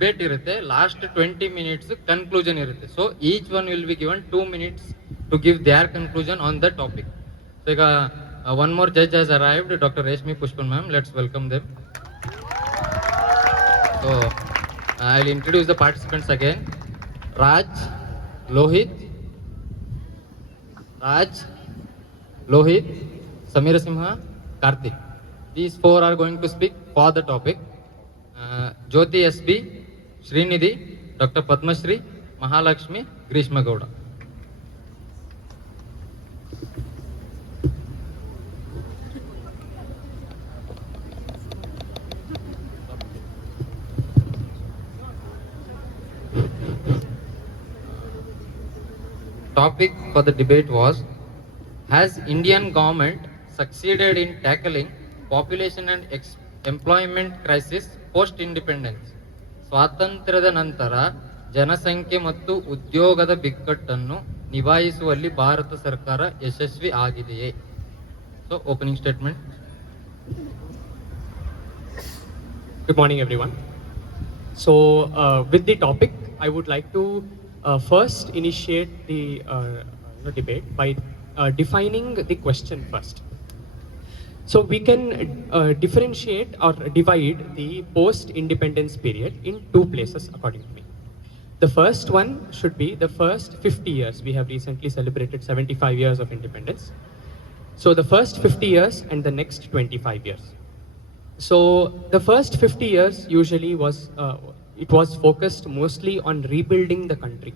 ಡಿಬೇಟ್ ಇರುತ್ತೆ, last 20 minutes conclusion ಇರುತ್ತೆ. So each one will be given 2 minutes to give their conclusion on the topic. So ಈಗ one more judge has arrived, doctor Reshmi Pushpan ma'am. Let's welcome them. So I will introduce the participants again. Raj, Lohith, Samira Simha, Karthik. These four are going to speak for the topic. Jyoti SB, Srinidhi, Dr. Padmashri, Mahalakshmi, Grishma Gowda. Topic for the debate was: has Indian government succeeded in tackling population and employment crisis post independence? ಸ್ವಾತಂತ್ರ್ಯದ ನಂತರ ಜನಸಂಖ್ಯೆ ಮತ್ತು ಉದ್ಯೋಗದ ಬಿಕ್ಕಟ್ಟನ್ನು ನಿಭಾಯಿಸುವಲ್ಲಿ ಭಾರತ ಸರ್ಕಾರ ಯಶಸ್ವಿ ಆಗಿದೆಯೇ? So opening statement. Good morning, everyone. So, with the topic, I would like to first initiate the debate by defining the question first. So we can differentiate or divide the post-independence period in two places according to me. The first one should be the first 50 years. We have recently celebrated 75 years of independence. So the first 50 years and the next 25 years. So the first 50 years usually it was focused mostly on rebuilding the country.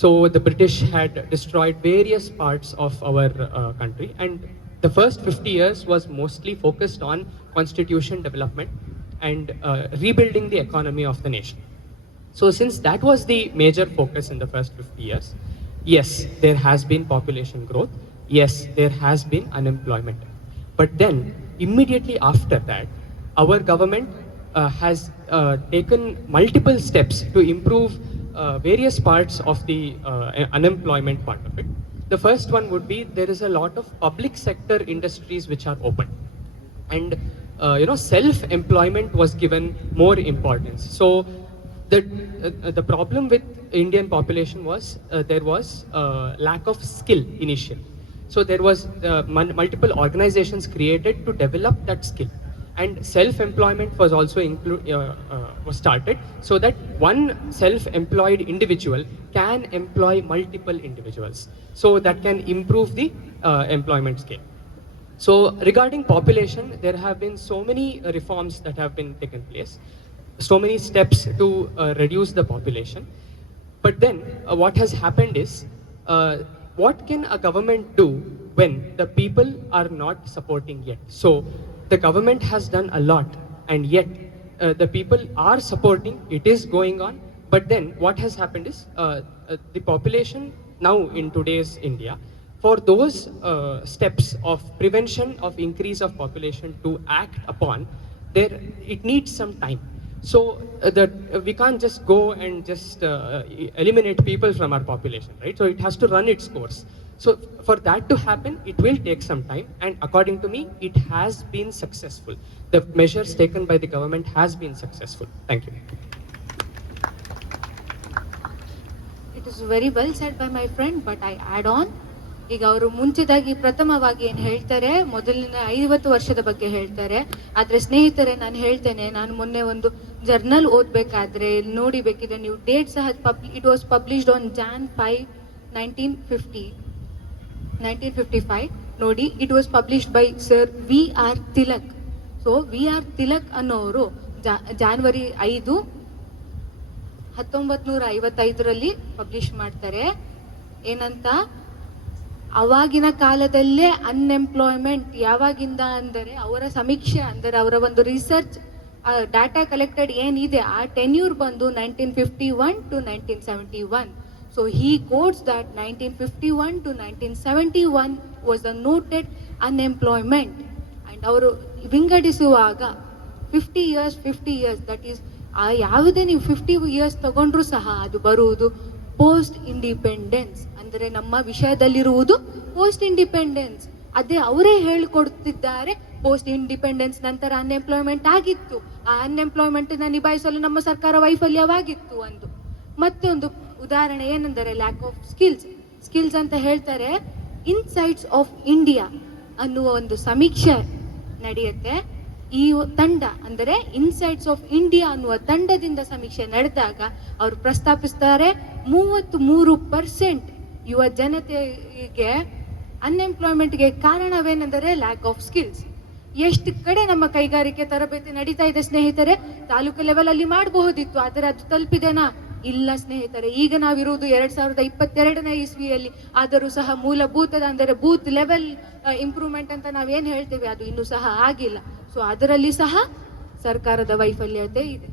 So the British had destroyed various parts of our country, and the first 50 years was mostly focused on constitution development and rebuilding the economy of the nation. So since that was the major focus in the first 50 years, yes, there has been population growth, yes, there has been unemployment. But then immediately after that, our government has taken multiple steps to improve various parts of the unemployment part of it. The first one would be there is a lot of public sector industries which are open, and self-employment was given more importance. So the problem with Indian population was there was lack of skill initially. So there was multiple organizations created to develop that skill. And self-employment was also was started, so that one self-employed individual can employ multiple individuals, so that can improve the employment scale. So regarding population, there have been so many reforms that have been taken place, so many steps to reduce the population. But then what has happened is, what can a government do when the people are not supporting yet? So the government has done a lot, and yet the people are supporting, it is going on. But then what has happened is, the population now in today's India, for those steps of prevention of increase of population to act upon, it needs some time. So we can't just go and just eliminate people from our population, right? So it has to run its course. So for that to happen, it will take some time, and according to me, it has been successful. The measures taken by the government has been successful. Thank you. It is very well said by my friend, but I add on. ಈಗ ಅವರು ಮುಂಚಿದಾಗಿ ಪ್ರಥಮವಾಗಿ ಏನು ಹೇಳ್ತಾರೆ, ಮೊದಲಿನ 50 ವರ್ಷದ ಬಗ್ಗೆ ಹೇಳ್ತಾರೆ. ಆದರೆ ಸ್ನೇಹಿತರೆ, ನಾನು ಹೇಳ್ತೇನೆ, ನಾನು ಮೊನ್ನೆ ಒಂದು ಜರ್ನಲ್ ಓದಬೇಕಾದ್ರೆ ನೋಡಿ, ಬೇಕಿದ್ರೆ ನೀವು ಡೇಟ್ ಸಹ it was published on Jan 5, 1955 ನೋಡಿ. It was published by sir VR Tilak. So VR Tilak ಅನ್ನೋರು January 5, 1955 ಪಬ್ಲಿಷ್ ಮಾಡ್ತಾರೆ. ಏನಂತ, ಅವಾಗಿನ ಕಾಲದಲ್ಲೇ ಅನ್ಎಂಪ್ಲಾಯ್ಮೆಂಟ್ ಯಾವಾಗಿಂದ ಅಂದರೆ, ಅವರ ಸಮೀಕ್ಷೆ ಅಂದರೆ ಅವರ ಒಂದು ರಿಸರ್ಚ್ ಡಾಟಾ ಕಲೆಕ್ಟೆಡ್ ಏನಿದೆ ಆ ಟೆನ್ಯೂರ್ ಬಂದು 1951 to 1971. So he quotes that 1951 to 1971 was the noted unemployment. And ಅವರು ವಿಂಗಡಿಸುವಾಗ 50 years, that is ಯಾವುದೇ ನೀವು 50 years ತಗೊಂಡ್ರು ಸಹ ಅದು ಬರುವುದು ಪೋಸ್ಟ್ ಇಂಡಿಪೆಂಡೆನ್ಸ್. ನಮ್ಮ ವಿಷಯದಲ್ಲಿರುವುದು ಪೋಸ್ಟ್ ಇಂಡಿಪೆಂಡೆನ್ಸ್. ಅದೇ ಅವರೇ ಹೇಳಿಕೊಡ್ತಿದ್ದಾರೆ ಪೋಸ್ಟ್ ಇಂಡಿಪೆಂಡೆನ್ಸ್ ನಂತರ ಅನ್ಎಂಪ್ಲಾಯ್ಮೆಂಟ್ ಆಗಿತ್ತು. ಆ ಅನ್ಎಂಪ್ಲಾಯ್ಮೆಂಟನ್ನು ನಿಭಾಯಿಸಲು ನಮ್ಮ ಸರ್ಕಾರ ವೈಫಲ್ಯವಾಗಿತ್ತು. ಮತ್ತೊಂದು ಉದಾಹರಣೆ ಏನೆಂದರೆ ಲ್ಯಾಕ್ ಆಫ್ ಸ್ಕಿಲ್ಸ್ ಅಂತ ಹೇಳ್ತಾರೆ. ಇನ್ಸೈಟ್ಸ್ ಆಫ್ ಇಂಡಿಯಾ ಅನ್ನುವ ಒಂದು ಸಮೀಕ್ಷೆ ನಡೆಯುತ್ತೆ. ಈ ತಂಡ ಅಂದರೆ ಇನ್ಸೈಟ್ಸ್ ಆಫ್ ಇಂಡಿಯಾ ಅನ್ನುವ ತಂಡದಿಂದ ಸಮೀಕ್ಷೆ ನಡೆದಾಗ ಅವರು ಪ್ರಸ್ತಾಪಿಸ್ತಾರೆ 33% ಯುವ ಜನತೆಗೆ ಅನ್ಎಂಪ್ಲಾಯ್ಮೆಂಟ್ಗೆ ಕಾರಣವೇನೆಂದರೆ ಲ್ಯಾಕ್ ಆಫ್ ಸ್ಕಿಲ್ಸ್. ಎಷ್ಟು ಕಡೆ ನಮ್ಮ ಕೈಗಾರಿಕೆ ತರಬೇತಿ ನಡೀತಾ ಇದೆ ಸ್ನೇಹಿತರೆ. ತಾಲೂಕು ಲೆವೆಲ್ ಅಲ್ಲಿ ಮಾಡಬಹುದಿತ್ತು, ಆದರೆ ಅದು ತಲುಪಿದೆನಾ? ಇಲ್ಲ ಸ್ನೇಹಿತರೆ. ಈಗ ನಾವಿರುವುದು 2022ನೇ ಇಸ್ವಿಯಲ್ಲಿ. ಆದರೂ ಸಹ ಮೂಲಭೂತದ ಅಂದರೆ ಬೂತ್ ಲೆವೆಲ್ ಇಂಪ್ರೂವ್ಮೆಂಟ್ ಅಂತ ನಾವೇನು ಹೇಳ್ತೇವೆ ಅದು ಇನ್ನೂ ಸಹ ಆಗಿಲ್ಲ. ಸೊ ಅದರಲ್ಲಿ ಸಹ ಸರ್ಕಾರದ ವೈಫಲ್ಯತೆ ಇದೆ.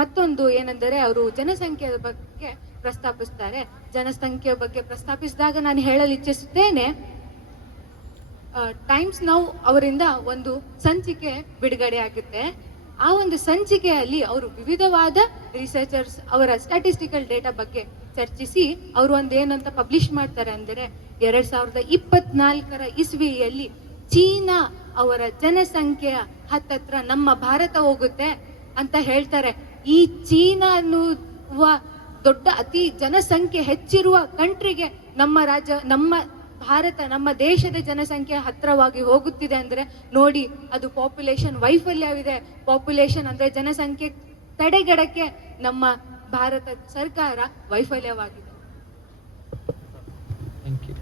ಮತ್ತೊಂದು ಏನೆಂದರೆ ಅವರು ಜನಸಂಖ್ಯೆಯ ಬಗ್ಗೆ ಪ್ರಸ್ತಾಪಿಸ್ತಾರೆ. ಜನಸಂಖ್ಯೆಯ ಬಗ್ಗೆ ಪ್ರಸ್ತಾಪಿಸಿದಾಗ ನಾನು ಹೇಳಲು ಇಚ್ಛಿಸುತ್ತೇನೆ, ಟೈಮ್ಸ್ ನೌ ಅವರಿಂದ ಒಂದು ಸಂಚಿಕೆ ಬಿಡುಗಡೆ ಆಗುತ್ತೆ. ಆ ಒಂದು ಸಂಚಿಕೆಯಲ್ಲಿ ಅವರು ವಿವಿಧವಾದ ರಿಸರ್ಚರ್ಸ್ ಅವರ ಸ್ಟ್ಯಾಟಿಸ್ಟಿಕಲ್ ಡೇಟಾ ಬಗ್ಗೆ ಚರ್ಚಿಸಿ ಅವರು ಒಂದು ಏನಂತ ಪಬ್ಲಿಷ್ ಮಾಡ್ತಾರೆ ಅಂದರೆ 2024 ಇಸ್ವಿಯಲ್ಲಿ ಚೀನಾ ಅವರ ಜನಸಂಖ್ಯೆಯ ಹತ್ತತ್ರ ನಮ್ಮ ಭಾರತ ಹೋಗುತ್ತೆ ಅಂತ ಹೇಳ್ತಾರೆ. ಈ ಚೀನಾ ಅನ್ನುವ ದೊಡ್ಡ ಅತಿ ಜನಸಂಖ್ಯೆ ಹೆಚ್ಚಿರುವ ಕಂಟ್ರಿಗೆ ನಮ್ಮ ರಾಜ್ಯ, ನಮ್ಮ ಭಾರತ, ನಮ್ಮ ದೇಶದ ಜನಸಂಖ್ಯೆ ಹತ್ರವಾಗಿ ಹೋಗುತ್ತಿದೆ ಅಂದ್ರೆ ನೋಡಿ, ಅದು ಪಾಪ್ಯುಲೇಷನ್ ವೈಫಲ್ಯವಿದೆ. ಪಾಪ್ಯುಲೇಷನ್ ಅಂದ್ರೆ ಜನಸಂಖ್ಯೆ ತಡೆಗಡಕ್ಕೆ ನಮ್ಮ ಭಾರತ ಸರ್ಕಾರ ವೈಫಲ್ಯವಾಗಿದೆ. Thank you.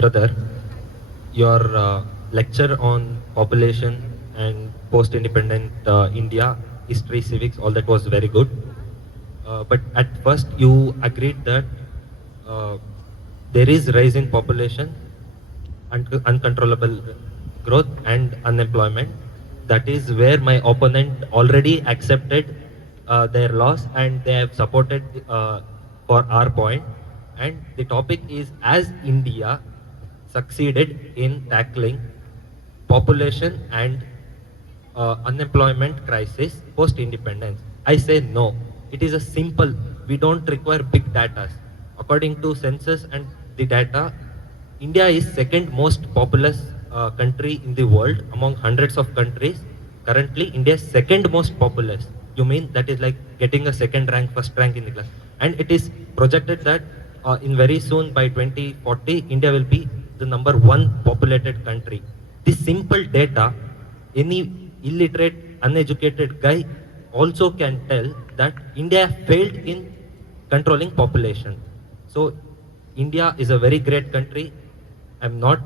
Brother, your lecture on population and post-independent India, history, civics, all that was very good. But at first you agreed that there is rise in population, uncontrollable growth and unemployment. That is where my opponent already accepted their loss and they have supported for our point. And the topic is, as India succeeded in tackling population and unemployment crisis post-independence. I say no. It is a simple, we don't require big data. According to census and the data, India is second most populous country in the world among hundreds of countries. Currently, India is second most populous. You mean that is like getting a second rank, first rank in the class. And it is projected that in very soon by 2040, India will be the number 1 populated country. This simple data, any illiterate, uneducated guy also can tell that India failed in controlling population. So India is a very great country. I'm not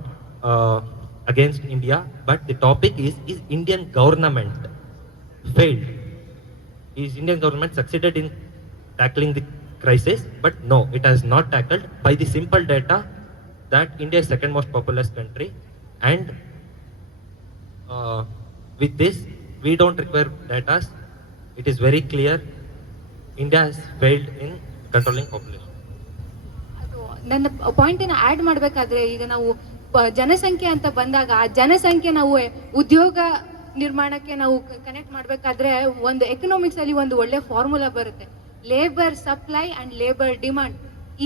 against India, but the topic is Indian government failed? Is Indian government succeeded in tackling the crisis? But no, it has not tackled by the simple data that India is second most populous country. And with this, we don't require data. It is very clear India has failed in controlling population. ಅದು ನನ್ನ ಪಾಯಿಂಟನ್ನು ಆ್ಯಡ್ ಮಾಡಬೇಕಾದ್ರೆ, ಈಗ ನಾವು ಜನಸಂಖ್ಯೆ ಅಂತ ಬಂದಾಗ ಆ ಜನಸಂಖ್ಯೆ ನಾವು ಉದ್ಯೋಗ ನಿರ್ಮಾಣಕ್ಕೆ ನಾವು ಕನೆಕ್ಟ್ ಮಾಡಬೇಕಾದ್ರೆ ಒಂದು ಎಕನಾಮಿಕ್ಸ್ ಅಲ್ಲಿ ಒಂದು ಒಳ್ಳೆ ಫಾರ್ಮುಲಾ ಬರುತ್ತೆ, labour supply and labour demand.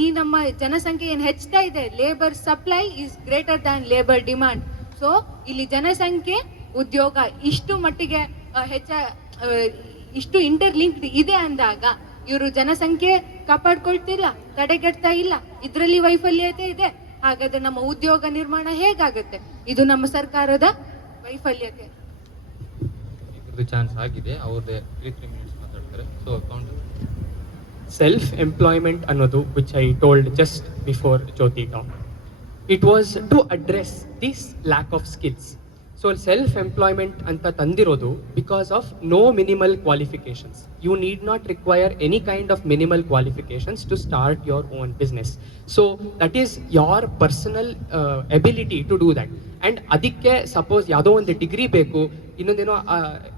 ಈ ನಮ್ಮ ಜನಸಂಖ್ಯೆ ಏನು ಹೆಚ್ಚುತ್ತಾ ಇದೆ, labour supply is greater than labour demand. So ಇಲ್ಲಿ ಜನಸಂಖ್ಯೆ ಉದ್ಯೋಗ ಇಷ್ಟು ಮಟ್ಟಿಗೆ ಇಷ್ಟು ಇಂಟರ್ಲಿಂಕ್ಡ್ ಇದೆ ಅಂದಾಗ ಇವರು ಜನಸಂಖ್ಯೆ ಕಾಪಾಡ್ಕೊಳ್ತಿಲ್ಲ, ತಡೆಗಟ್ತಾ ಇಲ್ಲ, ಇದರಲ್ಲಿ ವೈಫಲ್ಯತೆ ಇದೆ. ಹಾಗಾದ್ರೆ ನಮ್ಮ ಉದ್ಯೋಗ ನಿರ್ಮಾಣ ಹೇಗಾಗುತ್ತೆ? ಇದು ನಮ್ಮ ಸರ್ಕಾರದ ವೈಫಲ್ಯತೆ. ಚಾನ್ಸ್ ಆಗಿದೆ, ಅವ್ರದ್ದೇ 3 minutes ಮಾತಾಡ್ತಾರೆ. ಸೊ Self-employment ಅನ್ನೋದು, which I told just before Jyoti talked, it was to address this lack of skills. So self-employment anta tandirodu because of no minimal qualifications. You need not require any kind of minimal qualifications to start your own business. So that is your personal ability to do that. And adikke suppose yado ಒಂದು ಡಿಗ್ರಿ ಬೇಕು, ಇನ್ನೊಂದೇನೋ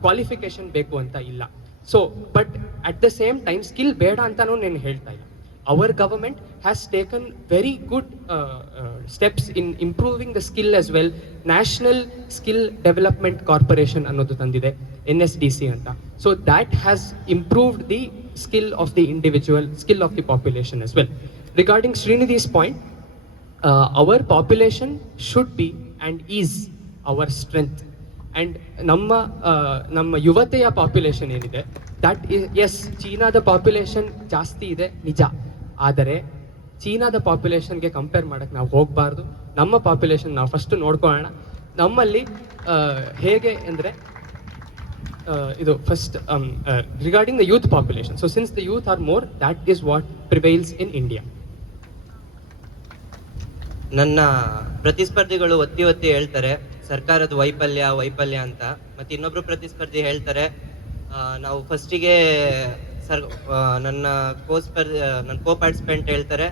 ಕ್ವಾಲಿಫಿಕೇಶನ್ ಬೇಕು ಅಂತ ಇಲ್ಲ. So but at the same time skill ಬೇಡ ಅಂತಾನೂ ನಾನು ಹೇಳ್ತಾ ಇಲ್ಲ. Our government has taken very good steps in improving the skill as well. National Skill Development Corporation ಅನ್ನೋದು ತಂದಿದೆ. NSDC ಅಂತ. So that has improved the skill of the individual, skill of the population as well. Regarding Srinidhi's point, our population should be and is our strength. And ನಮ್ಮ ಯುವತೆಯ ಪಾಪ್ಯುಲೇಷನ್ ಏನಿದೆ, that is S, ಚೀನಾದ ಪಾಪ್ಯುಲೇಷನ್ ಜಾಸ್ತಿ ಇದೆ ನಿಜ, ಆದರೆ ಚೀನಾದ ಪಾಪ್ಯುಲೇಷನ್ಗೆ ಕಂಪೇರ್ ಮಾಡೋಕ್ಕೆ ನಾವು ಹೋಗಬಾರ್ದು. ನಮ್ಮ ಪಾಪ್ಯುಲೇಷನ್ ನಾವು ಫಸ್ಟ್ ನೋಡ್ಕೊಳ್ಳೋಣ. ನಮ್ಮಲ್ಲಿ ಹೇಗೆ ಅಂದರೆ ಇದು first regarding the youth population. So since the youth are more, that is what prevails in India. ನನ್ನ ಪ್ರತಿಸ್ಪರ್ಧಿಗಳು ಒತ್ತಿ ಒತ್ತಿ ಹೇಳ್ತಾರೆ ಸರ್ಕಾರದ ವೈಫಲ್ಯ ಅಂತ. ಮತ್ತು ಇನ್ನೊಬ್ರು ಪ್ರತಿಸ್ಪರ್ಧಿ ಹೇಳ್ತಾರೆ ನಾವು ಫಸ್ಟಿಗೆ ನನ್ನ ಕೋ ಪಾರ್ಟಿಸಿಪೆಂಟ್ ಹೇಳ್ತಾರೆ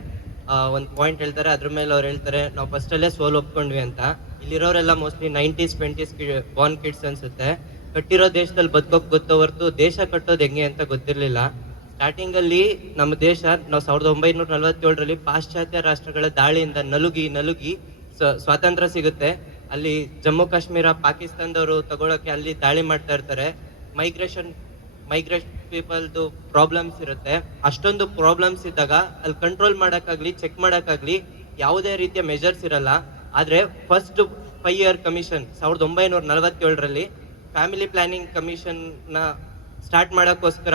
ಒಂದು ಪಾಯಿಂಟ್ ಹೇಳ್ತಾರೆ, ಅದ್ರ ಮೇಲೆ ಅವ್ರು ಹೇಳ್ತಾರೆ ನಾವು ಫಸ್ಟಲ್ಲೇ ಸೋಲು ಒಪ್ಕೊಂಡ್ವಿ ಅಂತ. ಇಲ್ಲಿರೋರೆಲ್ಲ mostly 90s 20s Born kids ಅನ್ಸುತ್ತೆ. ಕಟ್ಟಿರೋ ದೇಶದಲ್ಲಿ ಬದುಕೋಕೆ ಗೊತ್ತೋ ಹೊರತು ದೇಶ ಕಟ್ಟೋದು ಹೆಂಗೆ ಅಂತ ಗೊತ್ತಿರಲಿಲ್ಲ. ಸ್ಟಾರ್ಟಿಂಗಲ್ಲಿ ನಮ್ಮ ದೇಶ ನಾವು 1947ರಲ್ಲಿ ಪಾಶ್ಚಾತ್ಯ ರಾಷ್ಟ್ರಗಳ ದಾಳಿಯಿಂದ ನಲುಗಿ ಸ್ವಾತಂತ್ರ್ಯ ಸಿಗುತ್ತೆ. ಅಲ್ಲಿ ಜಮ್ಮು ಕಾಶ್ಮೀರ ಪಾಕಿಸ್ತಾನದವರು ತಗೊಳಕ್ಕೆ ಅಲ್ಲಿ ದಾಳಿ ಮಾಡ್ತಾ ಇರ್ತಾರೆ. ಮೈಗ್ರೇಷನ್ ಪೀಪಲ್ದು ಪ್ರಾಬ್ಲಮ್ಸ್ ಇರುತ್ತೆ. ಅಷ್ಟೊಂದು ಪ್ರಾಬ್ಲಮ್ಸ್ ಇದ್ದಾಗ ಅಲ್ಲಿ ಕಂಟ್ರೋಲ್ ಮಾಡೋಕ್ಕಾಗ್ಲಿ ಚೆಕ್ ಮಾಡೋಕ್ಕಾಗ್ಲಿ ಯಾವುದೇ ರೀತಿಯ ಮೆಜರ್ಸ್ ಇರಲ್ಲ. ಆದರೆ ಫಸ್ಟ್ 5 ಇಯರ್ ಕಮಿಷನ್ 1947ರಲ್ಲಿ ಫ್ಯಾಮಿಲಿ ಪ್ಲಾನಿಂಗ್ ಕಮಿಷನ್ನ ಸ್ಟಾರ್ಟ್ ಮಾಡೋಕ್ಕೋಸ್ಕರ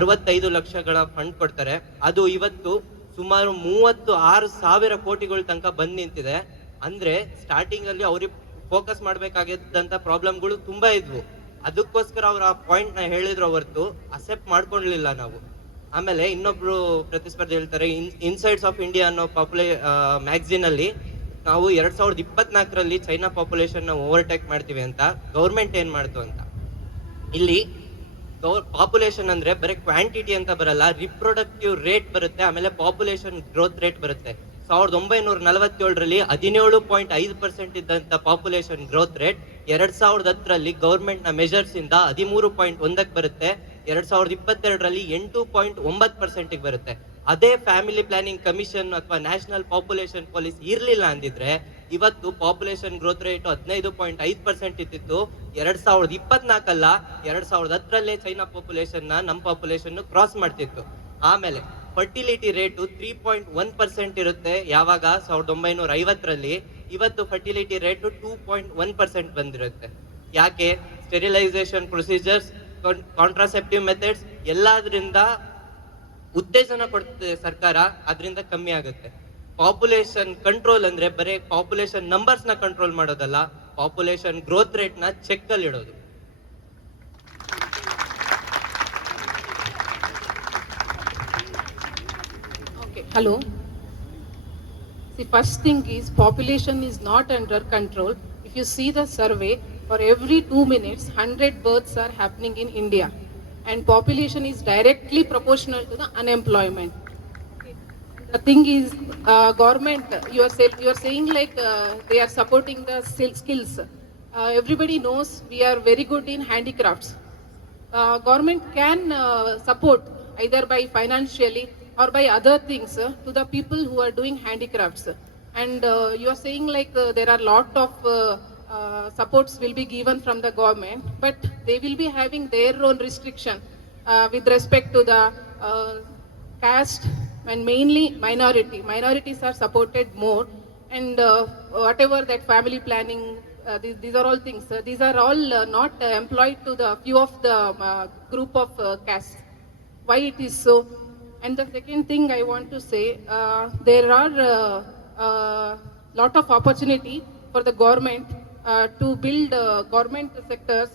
65 ಲಕ್ಷಗಳ ಫಂಡ್ ಕೊಡ್ತಾರೆ. ಅದು ಇವತ್ತು ಸುಮಾರು 36,000 ಕೋಟಿಗಳ ತನಕ ಬಂದು ನಿಂತಿದೆ. ಅಂದ್ರೆ ಸ್ಟಾರ್ಟಿಂಗ್ ಅಲ್ಲಿ ಅವ್ರಿಗೆ ಫೋಕಸ್ ಮಾಡ್ಬೇಕಾಗಿದ್ದಂತ ಪ್ರಾಬ್ಲಮ್ಗಳು ತುಂಬಾ ಇದ್ವು. ಅದಕ್ಕೋಸ್ಕರ ಅವ್ರ ಆ ಪಾಯಿಂಟ್ ನ ಹೇಳಿದ್ರು ಹೊರತು ಅಕ್ಸೆಪ್ಟ್ ಮಾಡ್ಕೊಳ್ಳಲಿಲ್ಲ ನಾವು. ಆಮೇಲೆ ಇನ್ನೊಬ್ರು ಪ್ರತಿಸ್ಪರ್ಧಿ ಹೇಳ್ತಾರೆ ಇನ್ಸೈಡ್ಸ್ ಆಫ್ ಇಂಡಿಯಾ ಅನ್ನೋ ಮ್ಯಾಗಝಿನ್ ಅಲ್ಲಿ ನಾವು 2024ರಲ್ಲಿ ಚೈನಾ ಪಾಪ್ಯುಲೇಷನ್ ಓವರ್ಟೇಕ್ ಮಾಡ್ತೀವಿ ಅಂತ. ಗೌರ್ಮೆಂಟ್ ಏನ್ ಮಾಡ್ತು ಅಂತ, ಇಲ್ಲಿ ಪಾಪ್ಯುಲೇಷನ್ ಅಂದ್ರೆ ಬರೀ ಕ್ವಾಂಟಿಟಿ ಅಂತ ಬರಲ್ಲ, ರಿಪ್ರೊಡಕ್ಟಿವ್ ರೇಟ್ ಬರುತ್ತೆ, ಆಮೇಲೆ ಪಾಪ್ಯುಲೇಷನ್ ಗ್ರೋತ್ ರೇಟ್ ಬರುತ್ತೆ. 1947ರಲ್ಲಿ 17.5% ಇದ್ದಂತ ಪಾಪ್ಯುಲೇಷನ್ ಗ್ರೋತ್ ರೇಟ್ 2010ರಲ್ಲಿ ಗೌರ್ಮೆಂಟ್ ನ ಮೆಜರ್ಸ್ ಇಂದ 13.1ಕ್ಕೆ ಬರುತ್ತೆ. 2022ರಲ್ಲಿ 8.9% ಬರುತ್ತೆ. ಅದೇ ಫ್ಯಾಮಿಲಿ ಪ್ಲಾನಿಂಗ್ ಕಮಿಷನ್ ಅಥವಾ ನ್ಯಾಷನಲ್ ಪಾಪ್ಯುಲೇಷನ್ ಪಾಲಿಸಿ ಇರ್ಲಿಲ್ಲ ಅಂದಿದ್ರೆ ಇವತ್ತು ಪಾಪ್ಯುಲೇಷನ್ ಗ್ರೋತ್ ರೇಟ್ 15.5% ಇತ್ತಿತ್ತು. 2024 2010ರಲ್ಲೇ ಚೈನಾ ಪಾಪ್ಯುಲೇಷನ್ ನಮ್ಮ ಪಾಪ್ಯುಲೇಷನ್ ಕ್ರಾಸ್ ಮಾಡ್ತಿತ್ತು. ಆಮೇಲೆ ಫರ್ಟಿಲಿಟಿ ರೇಟು 3.1% ಇರುತ್ತೆ ಯಾವಾಗ 1950ರಲ್ಲಿ. ಇವತ್ತು ಫರ್ಟಿಲಿಟಿ ರೇಟು 2.1% ಬಂದಿರುತ್ತೆ. ಯಾಕೆ? ಸ್ಟೆರಿಲೈಸೇಷನ್ ಪ್ರೊಸೀಜರ್ಸ್, ಕಾಂಟ್ರಾಸೆಪ್ಟಿವ್ ಮೆಥಡ್ಸ್ ಎಲ್ಲದ್ರಿಂದ ಉತ್ತೇಜನ ಕೊಡ್ತದೆ ಸರ್ಕಾರ, ಅದರಿಂದ ಕಮ್ಮಿ ಆಗುತ್ತೆ. ಪಾಪ್ಯುಲೇಷನ್ ಕಂಟ್ರೋಲ್ ಅಂದ್ರೆ ಬರೀ ಪಾಪ್ಯುಲೇಷನ್ ನಂಬರ್ಸ್ ನ ಕಂಟ್ರೋಲ್ ಮಾಡೋದಲ್ಲ, ಪಾಪ್ಯುಲೇಷನ್ ಗ್ರೋತ್ ರೇಟ್ ನ ಚೆಕ್ ಅಲ್ಲಿ ಇಡೋದು. Hello. The first thing is population is not under control. If you see the survey, for every 2 minutes, 100 births are happening in India. And population is directly proportional to the unemployment. Okay. The thing is, government, you are saying like they are supporting the skills. Everybody knows we are very good in handicrafts. Government can support either by financially or by other things to the people who are doing handicrafts. And you are saying like there are lot of supports will be given from the government, but they will be having their own restriction with respect to the caste and mainly minorities are supported more. And whatever that family planning, these are all things, these are all not employed to the few of the group of castes. Why it is so? And the second thing I want to say, there are lot of opportunity for the government to build government sectors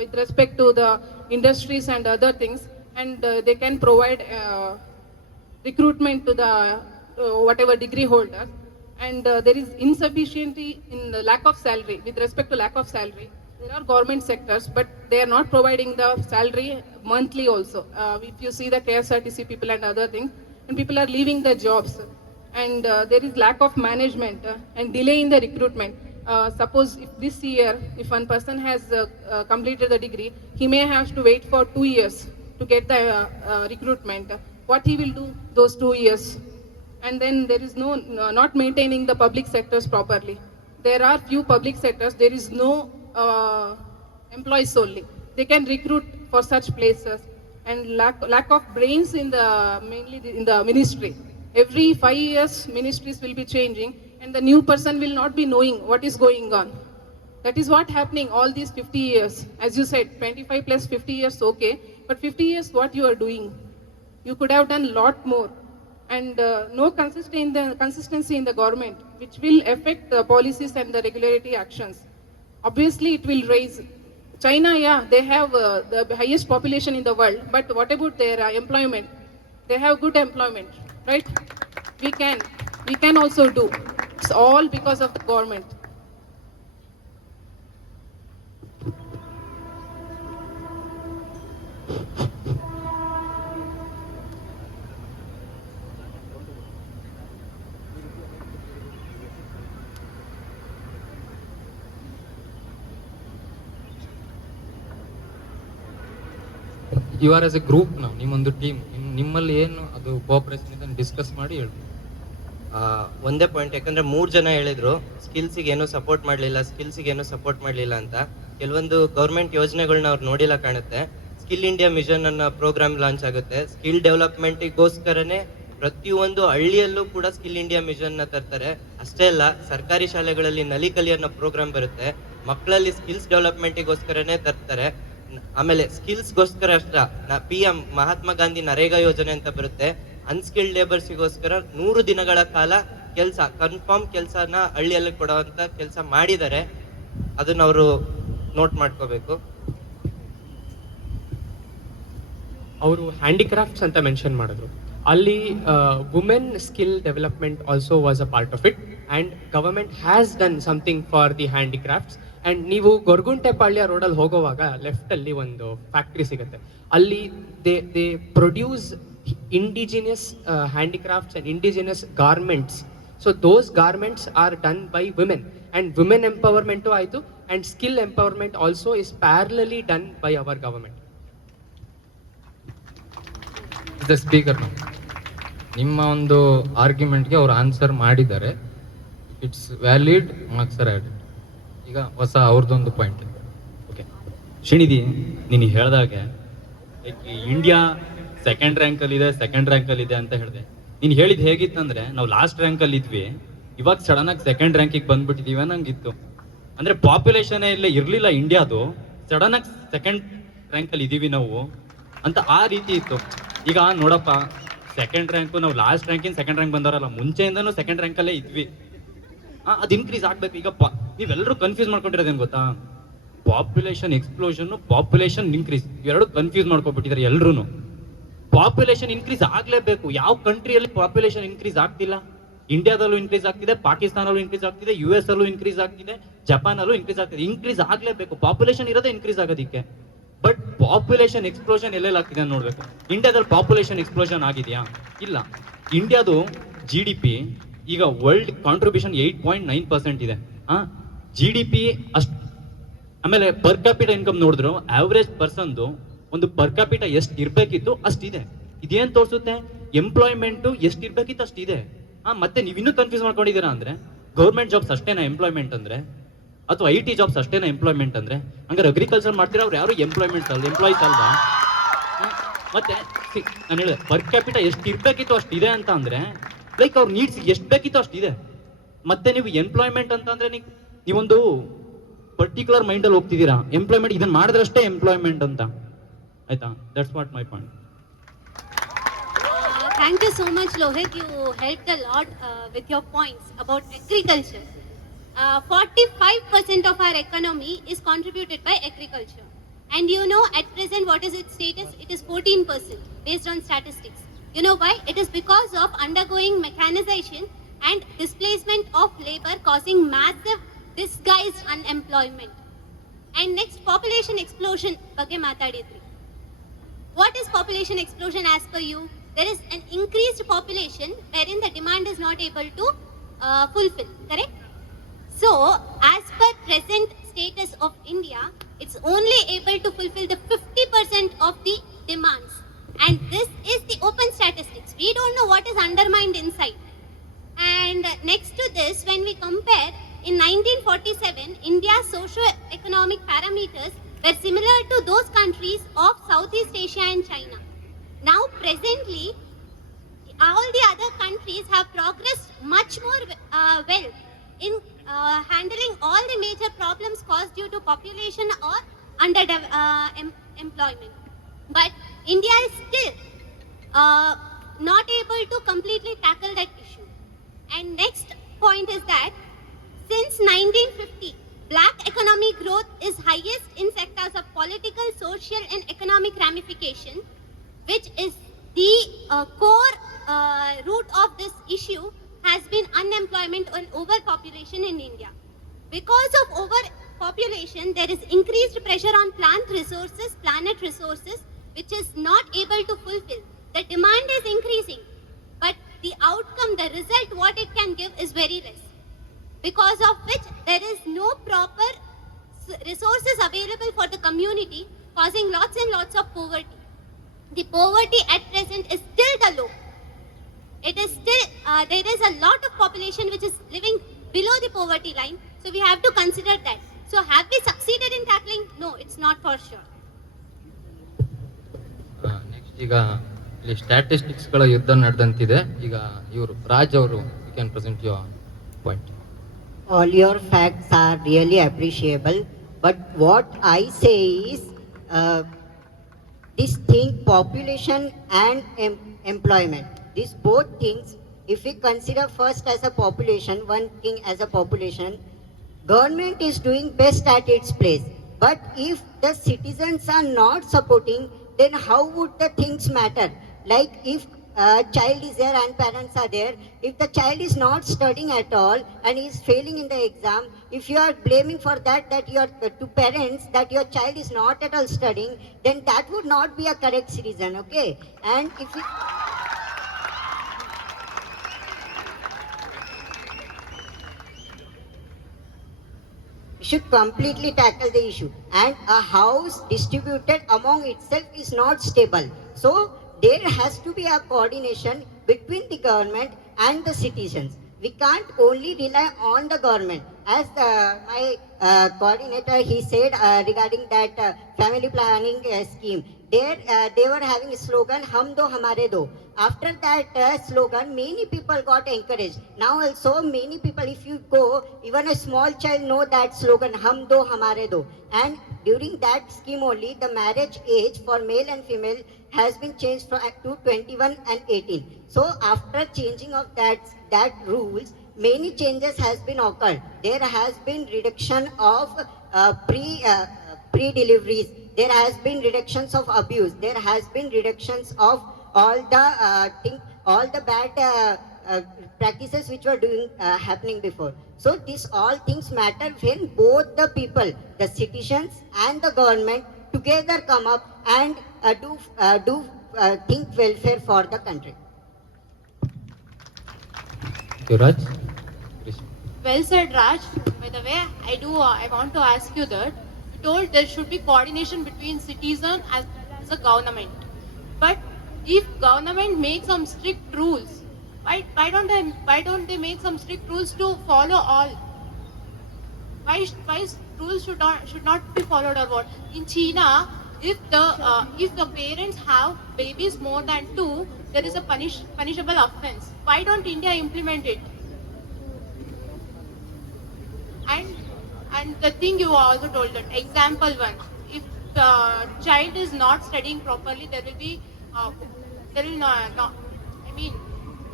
with respect to the industries and other things, and they can provide recruitment to the whatever degree holders. And there is insufficiency in the lack of salary. With respect to lack of salary, there are government sectors, but they are not providing the salary monthly also. If you see the KSRTC people and other things, and people are leaving their jobs. And there is lack of management and delay in the recruitment. Suppose if this year, if one person has completed the degree, he may have to wait for 2 years to get the recruitment. What he will do those 2 years? And then there is not maintaining the public sectors properly. There are few public sectors, there is no employees only. They can recruit for such places, and lack of brains in the mainly in the ministry. Every 5 years, ministries will be changing, and the new person will not be knowing what is going on. That is what happening all these 50 years. As you said, 25 plus 50 years, okay, but 50 years, what you are doing? You could have done lot more, and no consistency in the government, which will affect the policies and the regulatory actions. Obviously, it will raise. China, yeah, they have the highest population in the world, but what about their employment? They have good employment, right? We can, we can also do. It's all because of the government. You are as a group ನಾವು ನಿಮ್ಮೊಂದು ಟೀಮ್ ನಿಮ್ಮಲ್ಲಿ ಏನು ಅದು ಕೋಆಪರೇಷನ್ ಇದನ್ನು ಡಿಸ್ಕಸ್ ಮಾಡಿ ಹೇಳ್ಬೋದು. ಒಂದೇ ಪಾಯಿಂಟ್, ಯಾಕಂದ್ರೆ 3 ಜನ ಹೇಳಿದ್ರು ಸ್ಕಿಲ್ಸಿಗೆ ಏನೂ ಸಪೋರ್ಟ್ ಮಾಡಲಿಲ್ಲ, ಸ್ಕಿಲ್ಸಿಗೆ ಏನೂ ಸಪೋರ್ಟ್ ಮಾಡಲಿಲ್ಲ ಅಂತ. ಕೆಲವೊಂದು ಗೌರ್ಮೆಂಟ್ ಯೋಜನೆಗಳನ್ನ ಅವ್ರು ನೋಡಿಲ್ಲ ಕಾಣುತ್ತೆ. ಸ್ಕಿಲ್ ಇಂಡಿಯಾ ಮಿಷನ್ ಅನ್ನೋ ಪ್ರೋಗ್ರಾಮ್ ಲಾಂಚ್ ಆಗುತ್ತೆ. ಸ್ಕಿಲ್ ಡೆವಲಪ್ಮೆಂಟಿಗೋಸ್ಕರನೇ ಪ್ರತಿಯೊಂದು ಹಳ್ಳಿಯಲ್ಲೂ ಕೂಡ ಸ್ಕಿಲ್ ಇಂಡಿಯಾ ಮಿಷನ್ ನ ತರ್ತಾರೆ. ಅಷ್ಟೇ ಅಲ್ಲ, ಸರ್ಕಾರಿ ಶಾಲೆಗಳಲ್ಲಿ ನಲಿಕಲಿ ಅನ್ನೋ ಪ್ರೋಗ್ರಾಮ್ ಬರುತ್ತೆ. ಮಕ್ಕಳಲ್ಲಿ ಸ್ಕಿಲ್ಸ್ ಡೆವಲಪ್ಮೆಂಟಿಗೋಸ್ಕರನೇ ತರ್ತಾರೆ. ಆಮೇಲೆ ಸ್ಕಿಲ್ಸ್ಗೋಸ್ಕರ ಅಷ್ಟ PM ಮಹಾತ್ಮ ಗಾಂಧಿ ನರೇಗಾ ಯೋಜನೆ ಅಂತ ಬರುತ್ತೆ. ಅನ್ಸ್ಕಿಲ್ಡ್ ಲೇಬರ್ಸಿಗೋಸ್ಕರ 100 ದಿನಗಳ ಕಾಲ ಕೆಲಸ, ಕನ್ಫರ್ಮ್ ಕೆಲಸನ ಹಳ್ಳಿಯಲ್ಲಿ ಕೊಡುವಂತ ಕೆಲಸ ಮಾಡಿದ್ದಾರೆ. ಅದನ್ನ ಅವರು ನೋಟ್ ಮಾಡ್ಕೋಬೇಕು. ಅವರು ಹ್ಯಾಂಡಿಕ್ರಾಫ್ಟ್ಸ್ ಅಂತ ಮೆನ್ಷನ್ ಮಾಡಿದ್ರು. ಅಲ್ಲಿ women skill development also was a part of it, and government has done something for the handicrafts. And ನೀವು ಗೊರಗುಂಟೆಪಾಳ್ಯ ರೋಡಲ್ಲಿ ಹೋಗೋವಾಗ ಲೆಫ್ಟಲ್ಲಿ ಒಂದು ಫ್ಯಾಕ್ಟ್ರಿ ಸಿಗುತ್ತೆ. ಅಲ್ಲಿ they produce indigenous handicrafts and indigenous garments. So those garments are done by women, and women empowerment ಆಯಿತು, and skill empowerment also is parallelly done by our government. The speaker, ನಿಮ್ಮ ಒಂದು ಆರ್ಗ್ಯುಮೆಂಟ್ಗೆ ಅವ್ರು ಆನ್ಸರ್ ಮಾಡಿದ್ದಾರೆ. It's valid, marks R added. ಈಗ ಹೊಸ ಅವ್ರದ್ದೊಂದು point. Okay Srinidhi, ನೀನು ಹೇಳ್ದಾಗೆ ಇಂಡಿಯಾ ಸೆಕೆಂಡ್ ರ್ಯಾಂಕಲ್ಲಿದೆ ಅಂತ ಹೇಳಿದೆ. ನೀನು ಹೇಳಿದ್ದು ಹೇಗಿತ್ತಂದ್ರೆ, ನಾವು ಲಾಸ್ಟ್ ರ್ಯಾಂಕಲ್ಲಿ ಇದ್ವಿ, ಇವಾಗ ಸಡನ್ನಾಗಿ ಸೆಕೆಂಡ್ ರ್ಯಾಂಕಿಗೆ ಬಂದ್ಬಿಟ್ಟಿದ್ದೀವಿ ಅನ್ನಂಗಿತ್ತು. ಅಂದರೆ ಪಾಪ್ಯುಲೇಷನೇ ಇಲ್ಲೇ ಇರಲಿಲ್ಲ ಇಂಡಿಯಾದು, ಸಡನ್ನಾಗಿ ಸೆಕೆಂಡ್ ರ್ಯಾಂಕಲ್ಲಿ ಇದ್ದೀವಿ ನಾವು ಅಂತ ಆ ರೀತಿ ಇತ್ತು. ಈಗ ನೋಡಪ್ಪ, ಸೆಕೆಂಡ್ ರ್ಯಾಂಕು, ನಾವು ಲಾಸ್ಟ್ ರ್ಯಾಂಕಿಂದ ಸೆಕೆಂಡ್ ರ್ಯಾಂಕ್ ಬಂದವರಲ್ಲ, ಮುಂಚೆಯಿಂದನೂ ಸೆಕೆಂಡ್ ರ್ಯಾಂಕಲ್ಲೇ ಇದ್ವಿ. ಅದು ಇನ್ಕ್ರೀಸ್ ಆಗಬೇಕು. ಈಗ ನೀವೆಲ್ಲರೂ ಕನ್ಫ್ಯೂಸ್ ಮಾಡ್ಕೊಂಡಿರೋದೇನು ಗೊತ್ತಾ? ಪಾಪ್ಯುಲೇಷನ್ ಎಕ್ಸ್ಪ್ಲೋಷನ್, ಪಾಪ್ಯುಲೇಷನ್ ಇನ್ಕ್ರೀಸ್, ಇವೆರಡು ಕನ್ಫ್ಯೂಸ್ ಮಾಡ್ಕೊಬಿಟ್ಟಿದ್ದಾರೆ ಎಲ್ಲರೂ. ಪಾಪ್ಯುಲೇಷನ್ ಇನ್ಕ್ರೀಸ್ ಆಗಲೇಬೇಕು. ಯಾವ ಕಂಟ್ರಿಯಲ್ಲಿ ಪಾಪ್ಯುಲೇಷನ್ ಇನ್ಕ್ರೀಸ್ ಆಗ್ತಿಲ್ಲ? ಇಂಡಿಯಾದಲ್ಲೂ ಇನ್ಕ್ರೀಸ್ ಆಗ್ತಿದೆ, ಪಾಕಿಸ್ತಾನಲ್ಲೂ ಇನ್ಕ್ರೀಸ್ ಆಗ್ತಿದೆ, US ಅಲ್ಲೂ ಇನ್ಕ್ರೀಸ್ ಆಗ್ತಿದೆ, ಜಪಾನಲ್ಲೂ ಇನ್ಕ್ರೀಸ್ ಆಗ್ತಿದೆ. ಇನ್ಕ್ರೀಸ್ ಆಗಲೇಬೇಕು. ಪಾಪ್ಯುಲೇಷನ್ ಇರೋದೇ ಇನ್ಕ್ರೀಸ್ ಆಗೋದಕ್ಕೆ. ಬಟ್ ಪಾಪ್ಯುಲೇಷನ್ ಎಕ್ಸ್ಪ್ಲೋಷನ್ ಎಲ್ಲೆಲ್ಲ ಆಗ್ತಿದೆ ಅಂತ ನೋಡ್ಬೇಕು. ಇಂಡಿಯಾದಲ್ಲಿ ಪಾಪ್ಯುಲೇಷನ್ ಎಕ್ಸ್ಪ್ಲೋಷನ್ ಆಗಿದೆಯಾ? ಇಲ್ಲ. ಇಂಡಿಯಾದು GDP ಈಗ ವರ್ಲ್ಡ್ ಕಾಂಟ್ರಿಬ್ಯೂಷನ್ 8.9% ಇದೆ. GDP ಅಷ್ಟು. ಆಮೇಲೆ ಪರ್ ಕ್ಯಾಪಿಟಲ್ ಇನ್ಕಮ್ ನೋಡಿದ್ರು, ಆವರೇಜ್ ಪರ್ಸನ್ದು ಒಂದು ಪರ್ ಕ್ಯಾಪಿಟಲ್ ಎಷ್ಟು ಇರಬೇಕಿತ್ತು ಅಷ್ಟಿದೆ. ಇದೇನು ತೋರಿಸುತ್ತೆ? ಎಂಪ್ಲಾಯ್ಮೆಂಟು ಎಷ್ಟು ಇರಬೇಕಿತ್ತು ಅಷ್ಟಿದೆ. ಮತ್ತೆ ನೀವು ಇನ್ನೂ ಕನ್ಫ್ಯೂಸ್ ಮಾಡ್ಕೊಂಡಿದ್ದೀರಾ ಅಂದರೆ, ಗೌರ್ಮೆಂಟ್ ಜಾಬ್ಸ್ ಅಷ್ಟೇನಾ ಎಂಪ್ಲಾಯ್ಮೆಂಟ್ ಅಂದರೆ, ಅಥವಾ IT ಜಾಬ್ಸ್ ಅಷ್ಟೇನಾ ಎಂಪ್ಲಾಯ್ಮೆಂಟ್ ಅಂದರೆ? ಹಂಗಾರೆ ಅಗ್ರಿಕಲ್ಚರ್ ಮಾಡ್ತೀರಾ, ಅವ್ರು ಯಾರು ಎಂಪ್ಲಾಯ್ಮೆಂಟ್ಸ್ ಎಂಪ್ಲಾಯ್ಸ್ ಅಲ್ವಾ? ಮತ್ತೆ ನಾನು ಹೇಳಿದೆ, ಪರ್ ಕ್ಯಾಪಿಟಲ್ ಎಷ್ಟು ಇರಬೇಕಿತ್ತು ಅಷ್ಟಿದೆ ಅಂತ ಅಂದರೆ, ಲೈಕ್ ಅವ್ರ ನೀಡ್ಸ್ ಎಷ್ಟು ಬೇಕಿತ್ತು ಅಷ್ಟಿದೆ. ಮತ್ತೆ ನೀವು ಎಂಪ್ಲಾಯ್ಮೆಂಟ್ ಅಂತ ಅಂದರೆ ನೀವೊಂದು ಪರ್ಟಿಕ್ಯುಲರ್ ಮೈಂಡಲ್ಲಿ ಹೋಗ್ತಿದ್ದೀರಾ. ಎಂಪ್ಲಾಯ್ಮೆಂಟ್ ಇದನ್ನು ಮಾಡಿದ್ರಷ್ಟೇ ಎಂಪ್ಲಾಯ್ಮೆಂಟ್ ಅಂತ, ಆಯ್ತಾ? That's what my point. Thank you so much, Lohit. You helped a lot with your points about agriculture. 45% of our economy is contributed by agriculture. And you know, at present, what is its status? It is 14% based on statistics. You know why? It is because of undergoing mechanization and displacement of labor, causing massive disguised unemployment. And next, population explosion ಬಗ್ಗೆ ಮಾತಾಡಿದ್ರಿ. What is population explosion as per you? There is an increased population wherein the demand is not able to fulfill, correct? So, as per present status of India, it's only able to fulfill the 50% of the demands. And this is the open statistics. We don't know what is undermined inside. And next to this, when we compare, in 1947, India's socio-economic parameters were similar to those countries of Southeast Asia and China. Now, presently, all the other countries have progressed much more well in handling all the major problems caused due to population or employment. But India is still not able to completely tackle that issue. And next point is that since 1950, black economic growth is highest in sectors of political, social and economic ramification, which is the core root of this issue has been unemployment and overpopulation in India. Because of overpopulation, there is increased pressure on planet resources, which is not able to fulfill. The demand is increasing, but the outcome, the result, what it can give is very less. Because of which there is no proper resources available for the community, causing lots and lots of poverty. The poverty at present is still the low. It is still, there is a lot of population which is living below the poverty line. So we have to consider that. So have we succeeded in tackling? No, it's not for sure. Next ಈಗ ಇಲ್ಲಿ ಸ್ಟ್ಯಾಟಿಸ್ಟಿಕ್ಸ್ಗಳ ಯುದ್ಧ ನಡೆದಂತಿದೆ. ಈಗ ಇವರು ರಾಜ್ ಅವರು you can present your point. All your facts are really appreciable, but what I say is this thing, population and employment, these both things, if we consider first as a population, one thing as a population, government is doing best at its place. But if the citizens are not supporting, then how would the things matter? Like if a child is there and parents are there, if the child is not studying at all and is failing in the exam, if you are blaming for that you are to parents that your child is not at all studying, then that would not be a correct citizen, okay? And if we, should completely tackle the issue, and a house distributed among itself is not stable. So there has to be a coordination between the government and the citizens. We can't only rely on the government. As my coordinator, he said regarding that family planning scheme, there they were having a slogan, hum do hamare do. After that slogan, many people got encouraged. Now also many people, if you go, even a small child know that slogan, hum do hamare do. And during that scheme only, the marriage age for male and female has been changed from to 21 and 18. So after changing of that rules, many changes has been occurred. There has been reduction of pre-deliveries. There has been reductions of abuse. There has been reductions of all the bad practices which were doing happening before. So these all things matter when both the people, the citizens and the government together come up and do think welfare for the country. Raj? Well said, Raj. By the way, I want to ask you that you told there should be coordination between citizen as well as the government. But if government makes some strict rules, why don't they make some strict rules to follow all? Why rules should not be followed or what? In China, if the parents have babies more than 2, there is a punishable offense. Why don't India implement it? And the thing you also told that example one, if the child is not studying properly, there will be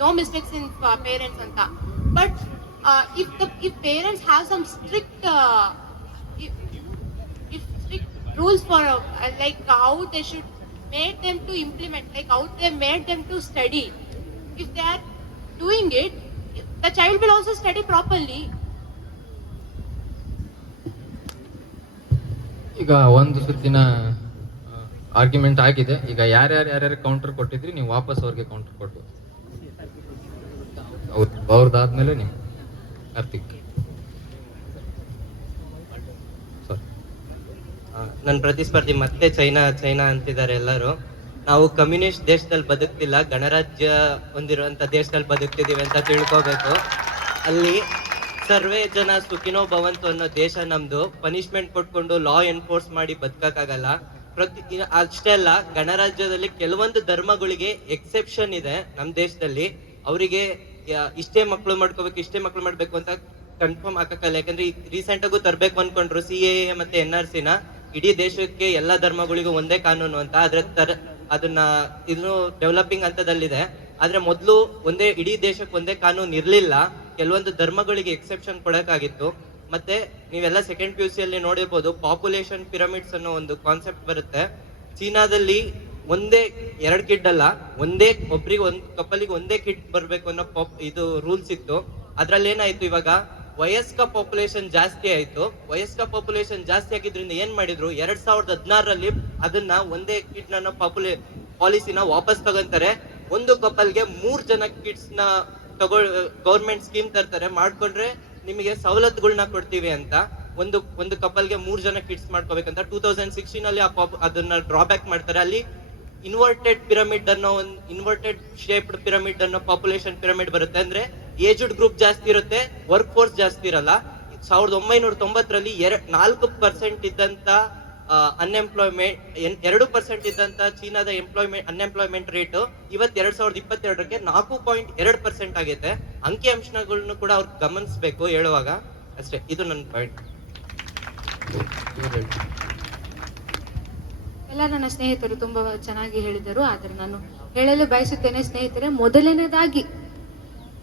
no mistakes in parents and that. But if parents have some strict strict rules for like how they should make them to implement, like how they made them to study, if they are doing it, the child will also study properly. ಈಗ ಒಂದು ಸುತ್ತಿನ ಆರ್ಗ್ಯುಮೆಂಟ್ ಆಗಿದೆ. ಈಗ ಯಾರ್ಯಾರು ಕೌಂಟರ್ ಕೊಟ್ಟಿದ್ರಿ ನೀವು ವಾಪಸ್ ಅವ್ರಿಗೆ ಕೌಂಟರ್ ಕೊಡ್ಬೋದು. ಅವ್ರದ್ದಾದ್ಮೇಲೆ ನೀವು ಕಾರ್ತಿಕ್. ನನ್ನ ಪ್ರತಿಸ್ಪರ್ಧಿ ಮತ್ತೆ ಚೈನಾ ಅಂತಿದ್ದಾರೆ ಎಲ್ಲರೂ. ನಾವು ಕಮ್ಯುನಿಸ್ಟ್ ದೇಶದಲ್ಲಿ ಬದುಕ್ತಿಲ್ಲ, ಗಣರಾಜ್ಯ ಹೊಂದಿರುವಂತ ದೇಶದಲ್ಲಿ ಬದುಕ್ತಿದೀವಿ ಅಂತ ತಿಳ್ಕೋಬೇಕು. ಅಲ್ಲಿ ಸರ್ವೇ ಜನ ಸುಖಿನೋ ಭವಂತು ಅನ್ನೋ ದೇಶ ನಮ್ದು. ಪನಿಷ್ಮೆಂಟ್ ಕೊಟ್ಕೊಂಡು ಲಾ ಎನ್ಫೋರ್ಸ್ ಮಾಡಿ ಬದುಕಕ್ಕಾಗಲ್ಲ. ಅಷ್ಟೇ ಅಲ್ಲ, ಗಣರಾಜ್ಯದಲ್ಲಿ ಕೆಲವೊಂದು ಧರ್ಮಗಳಿಗೆ ಎಕ್ಸೆಪ್ಷನ್ ಇದೆ ನಮ್ ದೇಶದಲ್ಲಿ. ಅವರಿಗೆ ಇಷ್ಟೇ ಮಕ್ಳು ಮಾಡ್ಕೋಬೇಕು, ಇಷ್ಟೇ ಮಕ್ಳು ಮಾಡ್ಬೇಕು ಅಂತ ಕನ್ಫರ್ಮ್ ಹಾಕಕ್ಕಲ್ಲ. ಯಾಕಂದ್ರೆ ರೀಸೆಂಟ್ ಆಗು ತರ್ಬೇಕು ಅನ್ಕೊಂಡ್ರು CAA ಮತ್ತೆ NRC ನ, ಇಡೀ ದೇಶಕ್ಕೆ ಎಲ್ಲಾ ಧರ್ಮಗಳಿಗೂ ಒಂದೇ ಕಾನೂನು ಅಂತ. ಆದ್ರೆ ಅದನ್ನ ಇನ್ನು ಡೆವಲಪಿಂಗ್ ಹಂತದಲ್ಲಿದೆ. ಆದ್ರೆ ಮೊದ್ಲು ಇಡೀ ದೇಶಕ್ಕೆ ಒಂದೇ ಕಾನೂನು ಇರ್ಲಿಲ್ಲ, ಕೆಲವೊಂದು ಧರ್ಮಗಳಿಗೆ ಎಕ್ಸೆಪ್ಷನ್ ಕೊಡಕ್ಕಾಗಿತ್ತು. ಮತ್ತೆ ನೀವೆಲ್ಲ ಸೆಕೆಂಡ್ PUC ಅಲ್ಲಿ ನೋಡಿರ್ಬೋದು, ಪಾಪ್ಯುಲೇಷನ್ ಪಿರಮಿಡ್ಸ್ ಅನ್ನೋ ಒಂದು ಕಾನ್ಸೆಪ್ಟ್ ಬರುತ್ತೆ. ಚೀನಾದಲ್ಲಿ ಒಂದೇ 2 ಕಿಡ್ ಅಲ್ಲ, ಒಬ್ರಿಗೆ ಕಪ್ಪಲಿಗೆ ಒಂದೇ ಕಿಡ್ ಬರ್ಬೇಕು ಅನ್ನೋ ಇದು ರೂಲ್ಸ್ ಇತ್ತು. ಅದ್ರಲ್ಲಿ ಏನಾಯ್ತು, ಇವಾಗ ವಯಸ್ಕ ಪಾಪ್ಯುಲೇಷನ್ ಜಾಸ್ತಿ ಆಯ್ತು. ವಯಸ್ಕ ಪಾಪ್ಯುಲೇಷನ್ ಜಾಸ್ತಿ ಆಗಿದ್ರಿಂದ ಏನ್ ಮಾಡಿದ್ರು, 2016ರಲ್ಲಿ ಅದನ್ನ ಒಂದೇ ಕಿಡ್ ಅನ್ನೋ ಪಾಲಿಸಿನ ವಾಪಸ್ ತಗೊಂತಾರೆ. ಒಂದು ಕಪಲ್ಗೆ 3 ಜನ ಕಿಡ್ಸ್ ನ ಗೌರ್ಮೆಂಟ್ ಸ್ಕೀಮ್ ತರ್ತಾರೆ, ಮಾಡ್ಕೊಂಡ್ರೆ ನಿಮಗೆ ಸವಲತ್ತುಗಳನ್ನ ಕೊಡ್ತೀವಿ ಅಂತ. ಒಂದು ಕಪಲ್ಗೆ 3 ಜನ ಕಿಡ್ಸ್ ಮಾಡ್ಕೋಬೇಕಂತ 2016 ಅಲ್ಲಿ ಅದನ್ನ ಡ್ರಾಬ್ಯಾಕ್ ಮಾಡ್ತಾರೆ. ಅಲ್ಲಿ ಇನ್ವರ್ಟೆಡ್ ಪಿರಮಿಡ್ ಅನ್ನೋ ಇನ್ವರ್ಟೆಡ್ ಶೇಪ್ಡ್ ಪಿರಮಿಡ್ ಅನ್ನೋ ಪಾಪ್ಯುಲೇಷನ್ ಪಿರಮಿಡ್ ಬರುತ್ತೆ. ಅಂದ್ರೆ ಏಜ್ಡ್ ಗ್ರೂಪ್ ಜಾಸ್ತಿ ಇರುತ್ತೆ, ವರ್ಕ್ ಫೋರ್ಸ್ ಜಾಸ್ತಿ ಇರಲ್ಲ. 1990ರಲ್ಲಿ 4% ಇದ್ದಂತ ಅನ್ಎಂಪ್ಲಾಯ್ಮೆಂಟ್, 2% ಇದ್ದಂತ ಚೀನಾದ ಅನ್ಎಂಪ್ಲಾಯ್ಮೆಂಟ್ ರೇಟ್ ಇವತ್ತು 2022ಕ್ಕೆ 4.2% ಆಗೈತೆ. ಅಂಕಿ ಅಂಶಗಳನ್ನು ಕೂಡ ಅವ್ರು ಗಮನಿಸಬೇಕು ಹೇಳುವಾಗ. ಅಷ್ಟೇ, ಇದು ನನ್ನ ಪಾಯಿಂಟ್. ಎಲ್ಲ ನನ್ನ ಸ್ನೇಹಿತರು ತುಂಬಾ ಚೆನ್ನಾಗಿ ಹೇಳಿದರು. ಆದರೆ ನಾನು ಹೇಳಲು ಬಯಸುತ್ತೇನೆ ಸ್ನೇಹಿತರೆ, ಮೊದಲನೇದಾಗಿ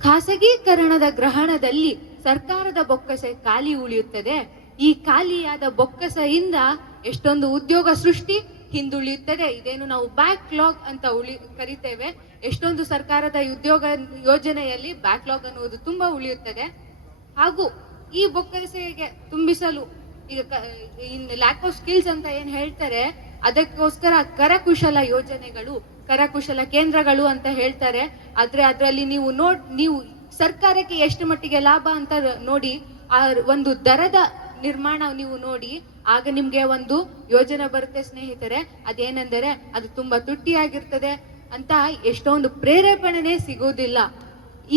ಖಾಸಗೀಕರಣದ ಗ್ರಹಣದಲ್ಲಿ ಸರ್ಕಾರದ ಬೊಕ್ಕಸ ಖಾಲಿ ಉಳಿಯುತ್ತದೆ. ಈ ಖಾಲಿಯಾದ ಬೊಕ್ಕಸದಿಂದ ಎಷ್ಟೊಂದು ಉದ್ಯೋಗ ಸೃಷ್ಟಿ ಹಿಂದುಳಿಯುತ್ತದೆ. ಇದೇನು ನಾವು ಬ್ಯಾಕ್ಲಾಗ್ ಅಂತ ಕರಿತೇವೆ. ಎಷ್ಟೊಂದು ಸರ್ಕಾರದ ಉದ್ಯೋಗ ಯೋಜನೆಯಲ್ಲಿ ಬ್ಯಾಕ್ಲಾಗ್ ಅನ್ನುವುದು ತುಂಬಾ ಉಳಿಯುತ್ತದೆ. ಹಾಗೂ ಈ ಬೊಕ್ಕಸೆಗೆ ತುಂಬಿಸಲು ಈಗ ಲ್ಯಾಕ್ ಆಫ್ ಸ್ಕಿಲ್ಸ್ ಅಂತ ಏನ್ ಹೇಳ್ತಾರೆ, ಅದಕ್ಕೋಸ್ಕರ ಕರಕುಶಲ ಯೋಜನೆಗಳು, ಕರಕುಶಲ ಕೇಂದ್ರಗಳು ಅಂತ ಹೇಳ್ತಾರೆ. ಆದ್ರೆ ಅದರಲ್ಲಿ ನೀವು ಸರ್ಕಾರಕ್ಕೆ ಎಷ್ಟು ಮಟ್ಟಿಗೆ ಲಾಭ ಅಂತ ನೋಡಿ, ಆ ಒಂದು ದರದ ನಿರ್ಮಾಣ ನೀವು ನೋಡಿ, ಆಗ ನಿಮ್ಗೆ ಒಂದು ಯೋಜನೆ ಬರುತ್ತೆ ಸ್ನೇಹಿತರೆ. ಅದೇನೆಂದರೆ ಅದು ತುಂಬಾ ತುಟ್ಟಿಯಾಗಿರ್ತದೆ ಅಂತ ಎಷ್ಟೊಂದು ಪ್ರೇರೇಪಣೆನೇ ಸಿಗೋದಿಲ್ಲ.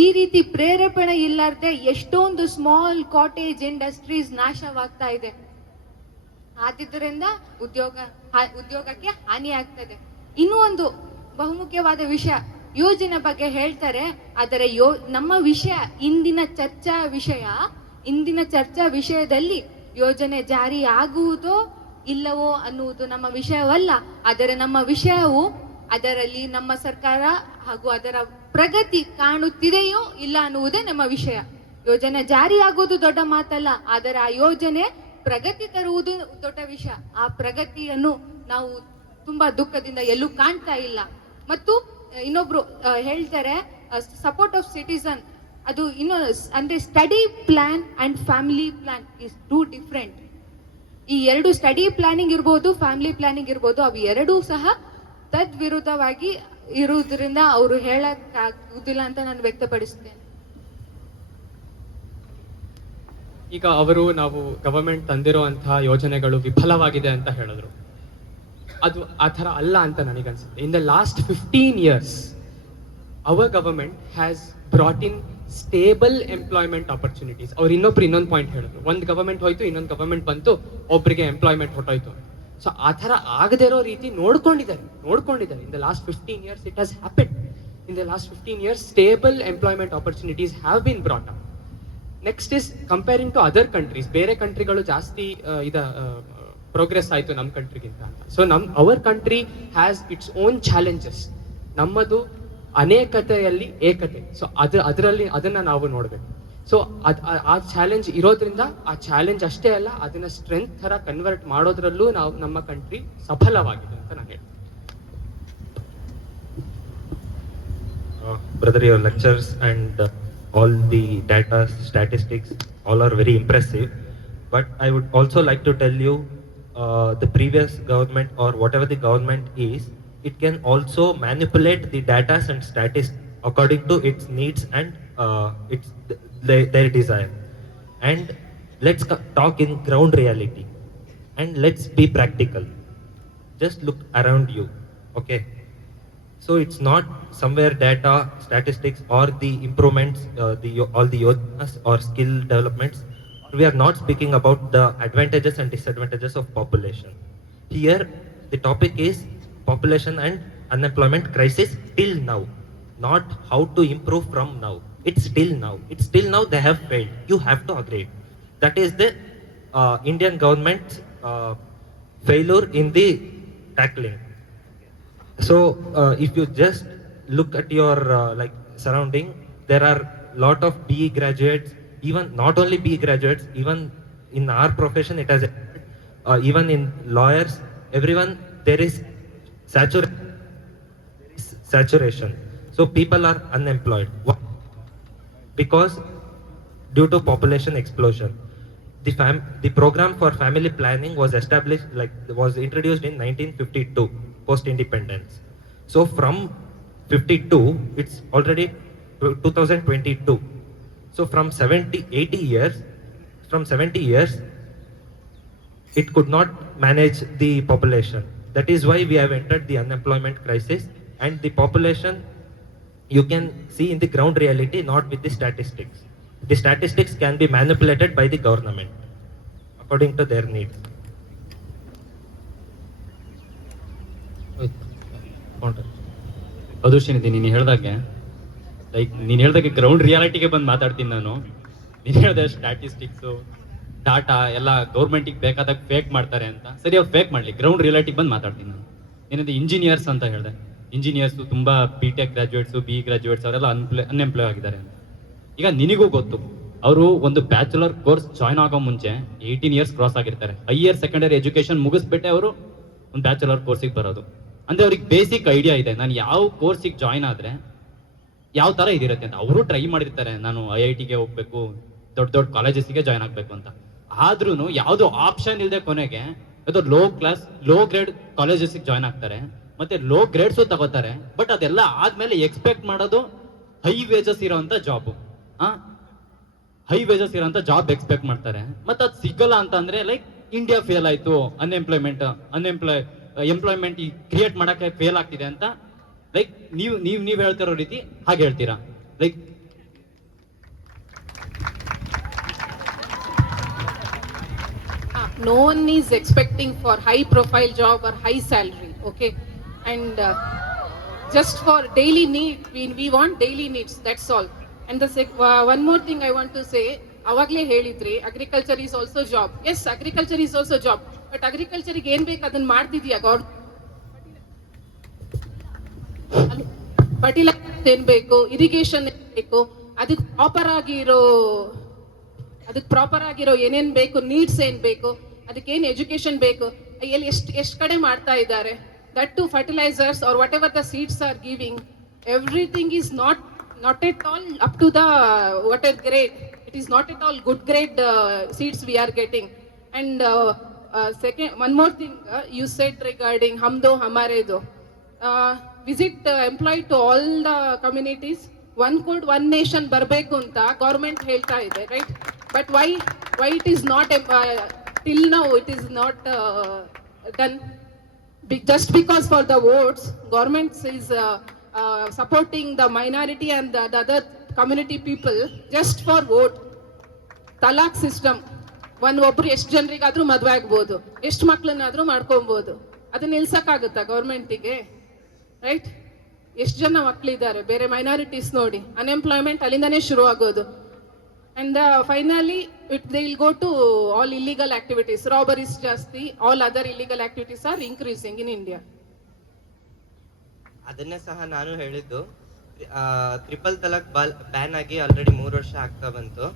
ಈ ರೀತಿ ಪ್ರೇರೇಪಣೆ ಇಲ್ಲಾರ್ದೆ ಎಷ್ಟೊಂದು ಸ್ಮಾಲ್ ಕಾಟೇಜ್ ಇಂಡಸ್ಟ್ರೀಸ್ ನಾಶವಾಗ್ತಾ ಇದೆ. ಆದ್ರಿಂದ ಉದ್ಯೋಗಕ್ಕೆ ಹಾನಿ ಆಗ್ತದೆ. ಇನ್ನೂ ಒಂದು ಬಹುಮುಖ್ಯವಾದ ವಿಷಯ, ಯೋಜನೆ ಬಗ್ಗೆ ಹೇಳ್ತಾರೆ. ಆದರೆ ನಮ್ಮ ವಿಷಯ, ಇಂದಿನ ಚರ್ಚಾ ವಿಷಯದಲ್ಲಿ ಯೋಜನೆ ಜಾರಿ ಆಗುವುದೋ ಇಲ್ಲವೋ ಅನ್ನುವುದು ನಮ್ಮ ವಿಷಯವಲ್ಲ. ಆದರೆ ನಮ್ಮ ವಿಷಯವು ಅದರಲ್ಲಿ ನಮ್ಮ ಸರ್ಕಾರ ಹಾಗೂ ಅದರ ಪ್ರಗತಿ ಕಾಣುತ್ತಿದೆಯೋ ಇಲ್ಲ ಅನ್ನುವುದೇ ನಮ್ಮ ವಿಷಯ. ಯೋಜನೆ ಜಾರಿ ಆಗುವುದು ದೊಡ್ಡ ಮಾತಲ್ಲ, ಆದರೆ ಆ ಯೋಜನೆ ಪ್ರಗತಿ ತರುವುದು ದೊಡ್ಡ ವಿಷಯ. ಆ ಪ್ರಗತಿಯನ್ನು ನಾವು ತುಂಬಾ ದುಃಖದಿಂದ ಎಲ್ಲೂ ಕಾಣ್ತಾ ಇಲ್ಲ. ಮತ್ತು ಇನ್ನೊಬ್ರು ಹೇಳ್ತಾರೆ ಸಪೋರ್ಟ್ ಆಫ್ ಸಿಟಿಸನ್, ಅದು ಅಂದ್ರೆ study plan and family plan is two different. ಈ ಎರಡು, ಸ್ಟಡಿ ಪ್ಲಾನಿಂಗ್ ಇರ್ಬೋದು, ಫ್ಯಾಮಿಲಿ ಪ್ಲಾನಿಂಗ್ ಇರ್ಬೋದು, ಅವು ಎರಡೂ ಸಹ ತದ್ವಿರುದ್ಧವಾಗಿ ಇರುವುದರಿಂದ ಅವರು ಹೇಳಕ್ಕಾಗುದಿಲ್ಲ ಅಂತ ನಾನು ವ್ಯಕ್ತಪಡಿಸ್ತೇನೆ. ಈಗ ನಾವು ಗವರ್ಮೆಂಟ್ ತಂದಿರುವಂತಹ ಯೋಜನೆಗಳು ವಿಫಲವಾಗಿದೆ ಅಂತ ಹೇಳಿದ್ರು. ಅದು ಆ ಥರ ಅಲ್ಲ ಅಂತ ನನಗನ್ಸುತ್ತೆ. In the last 15 years our government has brought in stable employment opportunities. ಅವ್ರು ಇನ್ನೊಂದು ಪಾಯಿಂಟ್ ಹೇಳಿದ್ರು, ಒಂದು ಗವರ್ಮೆಂಟ್ ಹೋಯ್ತು, ಇನ್ನೊಂದು ಗವರ್ಮೆಂಟ್ ಬಂತು, ಒಬ್ಬರಿಗೆ ಎಂಪ್ಲಾಯ್ಮೆಂಟ್ ಹೊಟ್ಟೋಯ್ತು. ಸೊ ಆ ಥರ ಆಗದೇ ಇರೋ ರೀತಿ ನೋಡ್ಕೊಂಡಿದ್ದಾರೆ. In the last 15 years it has happened. In the last 15 years stable employment opportunities have been brought up. Next is comparing to other countries. ಬೇರೆ ಕಂಟ್ರಿಗಳು ಜಾಸ್ತಿ ಪ್ರೋಗ್ರೆಸ್ ಆಯಿತು ನಮ್ಮ ಕಂಟ್ರಿಗಿಂತ ಅಂತ. So our country has its own challenges. ನಮ್ಮದು ಅನೇಕತೆಯಲ್ಲಿ ಏಕತೆ. ಸೊ ಅದರಲ್ಲಿ ಅದನ್ನ ನಾವು ನೋಡಬೇಕು. ಸೊ ಆ ಚಾಲೆಂಜ್ ಇರೋದ್ರಿಂದ, ಆ ಚಾಲೆಂಜ್ ಅಷ್ಟೇ ಅಲ್ಲ, ಅದನ್ನ ಸ್ಟ್ರೆಂತ್ ಥರ ಕನ್ವರ್ಟ್ ಮಾಡೋದ್ರಲ್ಲೂ ನಮ್ಮ ಕಂಟ್ರಿ ಸಫಲವಾಗಿದೆ ಅಂತ ನಾನು ಹೇಳ್ತೀನಿ. Brother, your lectures and all the data, statistics, all are very impressive. But I would also like to tell you, the previous government or whatever the government is, it can also manipulate the data and statistics according to its needs and their desire. And let's talk in ground reality, and let's be practical. Just look around you, okay? So it's not somewhere data, statistics, or the improvements, all the yojanas or skill developments. We are not speaking about the advantages and disadvantages of population. Here, the topic is population and unemployment crisis till now, not how to improve from now. It's still now. It's still now they have failed. You have to agree. That is the Indian government's failure in the tackling. So if you just look at your like surrounding, there are lot of BE graduates, even not only BE graduates, even in our profession it has even in lawyers, everyone there is saturation. So people are unemployed. Why? Because due to population explosion. The program for family planning was established, like was introduced in 1952, post independence. So from 52, it's already 2022. So from 80 years, from 70 years, it could not manage the population. That is why we have entered the unemployment crisis, and the population you can see in the ground reality, not with the statistics. The statistics can be manipulated by the government according to their needs. ಅದು ಶ್ರೀನಿಧಿ, ನೀನು ಹೇಳ್ದಾಗೆ ನೀನು ಹೇಳ್ದಾಗೆ ಗ್ರೌಂಡ್ ರಿಯಾಲಿಟಿಗೆ ಬಂದು ಮಾತಾಡ್ತೀನಿ ನಾನು. ನೀನು ಹೇಳಿದೆ ಸ್ಟ್ಯಾಟಿಸ್ಟಿಕ್ಸು ಡಾಟಾ ಎಲ್ಲ ಗೌರ್ಮೆಂಟಿಗೆ ಬೇಕಾದಾಗ ಫೇಕ್ ಮಾಡ್ತಾರೆ ಅಂತ. ಸರಿ, ಅವ್ರು ಫೇಕ್ ಮಾಡಲಿ, ಗ್ರೌಂಡ್ ರಿಯಾಲಿಟಿಗೆ ಬಂದು ಮಾತಾಡ್ತೀನಿ ನಾನು. ಏನಿದೆ ಇಂಜಿನಿಯರ್ಸ್ ಅಂತ ಹೇಳಿದೆ, ಇಂಜಿನಿಯರ್ಸು ತುಂಬ BTech ಗ್ರಾಜುಯೇಟ್ಸು, BE ಗ್ರಾಜುಯೇಟ್ಸ್ ಅವರೆಲ್ಲ ಅನ್ಎಂಪ್ಲಾಯ್ ಆಗಿದ್ದಾರೆ ಅಂತ. ಈಗ ನಿನಗೂ ಗೊತ್ತು, ಅವರು ಒಂದು ಬ್ಯಾಚುಲರ್ ಕೋರ್ಸ್ ಜಾಯ್ನ್ ಆಗೋ ಮುಂಚೆ 18 ಇಯರ್ಸ್ ಕ್ರಾಸ್ ಆಗಿರ್ತಾರೆ. ಹೈಯರ್ ಸೆಕೆಂಡರಿ ಎಜುಕೇಶನ್ ಮುಗಿಸ್ಬಿಟ್ಟೆ ಅವರು ಒಂದು ಬ್ಯಾಚುಲರ್ ಕೋರ್ಸಿಗೆ ಬರೋದು. ಅಂದರೆ ಅವ್ರಿಗೆ ಬೇಸಿಕ್ ಐಡಿಯಾ ಇದೆ, ನಾನು ಯಾವ ಕೋರ್ಸಿಗೆ ಜಾಯ್ನ್ ಆದರೆ ಯಾವ ಥರ ಇದಿರುತ್ತೆ ಅಂತ. ಅವರು ಟ್ರೈ ಮಾಡಿರ್ತಾರೆ, ನಾನು IITಗೆ ಹೋಗ್ಬೇಕು, ದೊಡ್ಡ ದೊಡ್ಡ ಕಾಲೇಜಸ್ಗೆ ಜಾಯ್ನ್ ಆಗಬೇಕು ಅಂತ. ಆದ್ರೂ ಯಾವುದೋ ಆಪ್ಷನ್ ಇಲ್ಲದೆ ಕೊನೆಗೆ ಅದು ಲೋ ಗ್ರೇಡ್ ಕಾಲೇಜಸ್ಗೆ ಜಾಯ್ನ್ ಆಗ್ತಾರೆ, ಮತ್ತೆ ಲೋ ಗ್ರೇಡ್ಸು ತಗೋತಾರೆ. ಬಟ್ ಅದೆಲ್ಲ ಆದ್ಮೇಲೆ ಎಕ್ಸ್ಪೆಕ್ಟ್ ಮಾಡೋದು ಹೈ ವೇಜಸ್ ಇರೋಂಥ ಜಾಬ್, ಹೈ ವೇಜಸ್ ಇರೋಂಥ ಜಾಬ್ ಎಕ್ಸ್ಪೆಕ್ಟ್ ಮಾಡ್ತಾರೆ. ಮತ್ತೆ ಅದು ಸಿಗಲ್ಲ ಅಂತ ಅಂದ್ರೆ ಲೈಕ್ ಇಂಡಿಯಾ ಫೇಲ್ ಆಯ್ತು, ಎಂಪ್ಲಾಯ್ಮೆಂಟ್ ಕ್ರಿಯೇಟ್ ಮಾಡಕ್ಕೆ ಫೇಲ್ ಆಗ್ತಿದೆ ಅಂತ ಲೈಕ್ ನೀವ್ ಹೇಳ್ತಿರೋ ರೀತಿ ಹಾಗೆ ಹೇಳ್ತೀರಾ. Like no one is expecting for high profile job or high salary, okay? And just for daily need, we want daily needs, that's all. And one more thing I want to say, avagle helidri agriculture is also job. Yes, agriculture is also job, but agriculture ಗೆ ಏನು ಬೇಕು ಅದನ್ನ ಮಾಡ್ತಿದ್ಯಾ ಫರ್ಟಿಲೈಸರ್ ಏನ್ ಬೇಕು, ಇರಿಗೇಷನ್ ಏನ್ ಬೇಕು, ಅದಕ್ಕೆ ಪ್ರಾಪರ್ ಆಗಿರೋ ಏನೇನ್ ಬೇಕು, ನೀಡ್ಸ್ ಏನ್ ಬೇಕು, ಅದಕ್ಕೇನು ಎಜುಕೇಶನ್ ಬೇಕು, ಎಲ್ಲಿ ಎಷ್ಟು ಕಡೆ ಮಾಡ್ತಾ ಇದ್ದಾರೆ. That to fertilizers are whatever the seeds are giving, everything is not at all up to the whatever grade. It is not at all good grade seeds we are getting. And second, one more thing you said regarding humdo hamaredo, visit employed to all the communities. One code one nation barbeku anta government helta ide, right? But why it is not till now it is not done? Just because for the votes government is supporting the minority and the other community people just for vote. Talak system, ಒಬ್ರು ಎಷ್ಟು ಜನರಿಗಾದ್ರೂ ಮದುವೆ ಆಗ್ಬೋದು, ಎಷ್ಟು ಮಕ್ಕಳನ್ನಾದ್ರೂ ಮಾಡ್ಕೊಬೋದು. ಅದನ್ನ ನಿಲ್ಸಕ್ಕಾಗುತ್ತಾ ಗೌರ್ಮೆಂಟಿಗೆ? ರೈಟ್? ಎಷ್ಟು ಜನ ಮಕ್ಕಳಿದ್ದಾರೆ ಬೇರೆ ಮೈನಾರಿಟೀಸ್ ನೋಡಿ, ಅನ್ಎಂಪ್ಲಾಯ್ಮೆಂಟ್ ಅಲ್ಲಿಂದನೇ ಶುರು ಆಗೋದು. And finally they will go to all illegal activities, robberies ಜಾಸ್ತಿ, all other illegal activities are increasing in India. ಅದನ್ನೇ ಸಹ ನಾನು ಹೇಳಿದ್ದು. ಟ್ರಿಪಲ್ ತಲಾಕ್ ಬ್ಯಾನ್ ಆಗಿ ಆಲ್ರೆಡಿ 3 ವರ್ಷ ಆಗ್ತಾ ಬಂತು,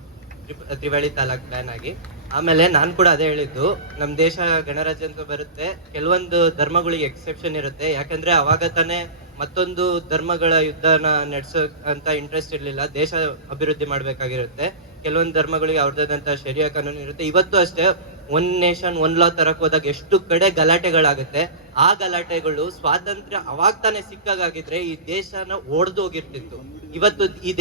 ತ್ರಿವಳಿ ತಲಾಕ್ ಬ್ಯಾನ್ ಆಗಿ. ಆಮೇಲೆ ನಾನು ಕೂಡ ಅದೇ ಹೇಳಿದ್ದು, ನಮ್ಮ ದೇಶ ಗಣರಾಜ್ಯ ಅಂತ ಬರುತ್ತೆ, ಕೆಲವೊಂದು ಧರ್ಮಗಳಿಗೆ ಎಕ್ಸೆಪ್ಷನ್ ಇರುತ್ತೆ. ಯಾಕಂದ್ರೆ ಅವಾಗ ತಾನೇ ಮತ್ತೊಂದು ಧರ್ಮಗಳ ಯುದ್ಧನ ನಡೆಸೋ ಅಂತ ಇಂಟ್ರೆಸ್ಟ್ ಇರಲಿಲ್ಲ, ದೇಶ ಅಭಿವೃದ್ಧಿ ಮಾಡ್ಬೇಕಾಗಿರುತ್ತೆ. ಕೆಲವೊಂದು ಧರ್ಮಗಳಿಗೆ ಅವ್ರದ್ದಾದಂತಹ ಶರಿಯಾ ಕಾನೂನು ಇರುತ್ತೆ. ಇವತ್ತು ಅಷ್ಟೇ ಒನ್ ನೇಷನ್ ಒನ್ ಲಾ ತರಕ್ ಹೋದಾಗ ಎಷ್ಟು ಕಡೆ ಗಲಾಟೆಗಳಾಗುತ್ತೆ. ಆ ಗಲಾಟೆಗಳು ಸ್ವಾತಂತ್ರ್ಯ ಅವಾಗ ತಾನೇ ಸಿಕ್ಕಾಗಿದ್ರೆ ಈ ದೇಶನ ಒಡೆದು ಹೋಗಿರ್ತಿತ್ತು. ಇವತ್ತು ಈ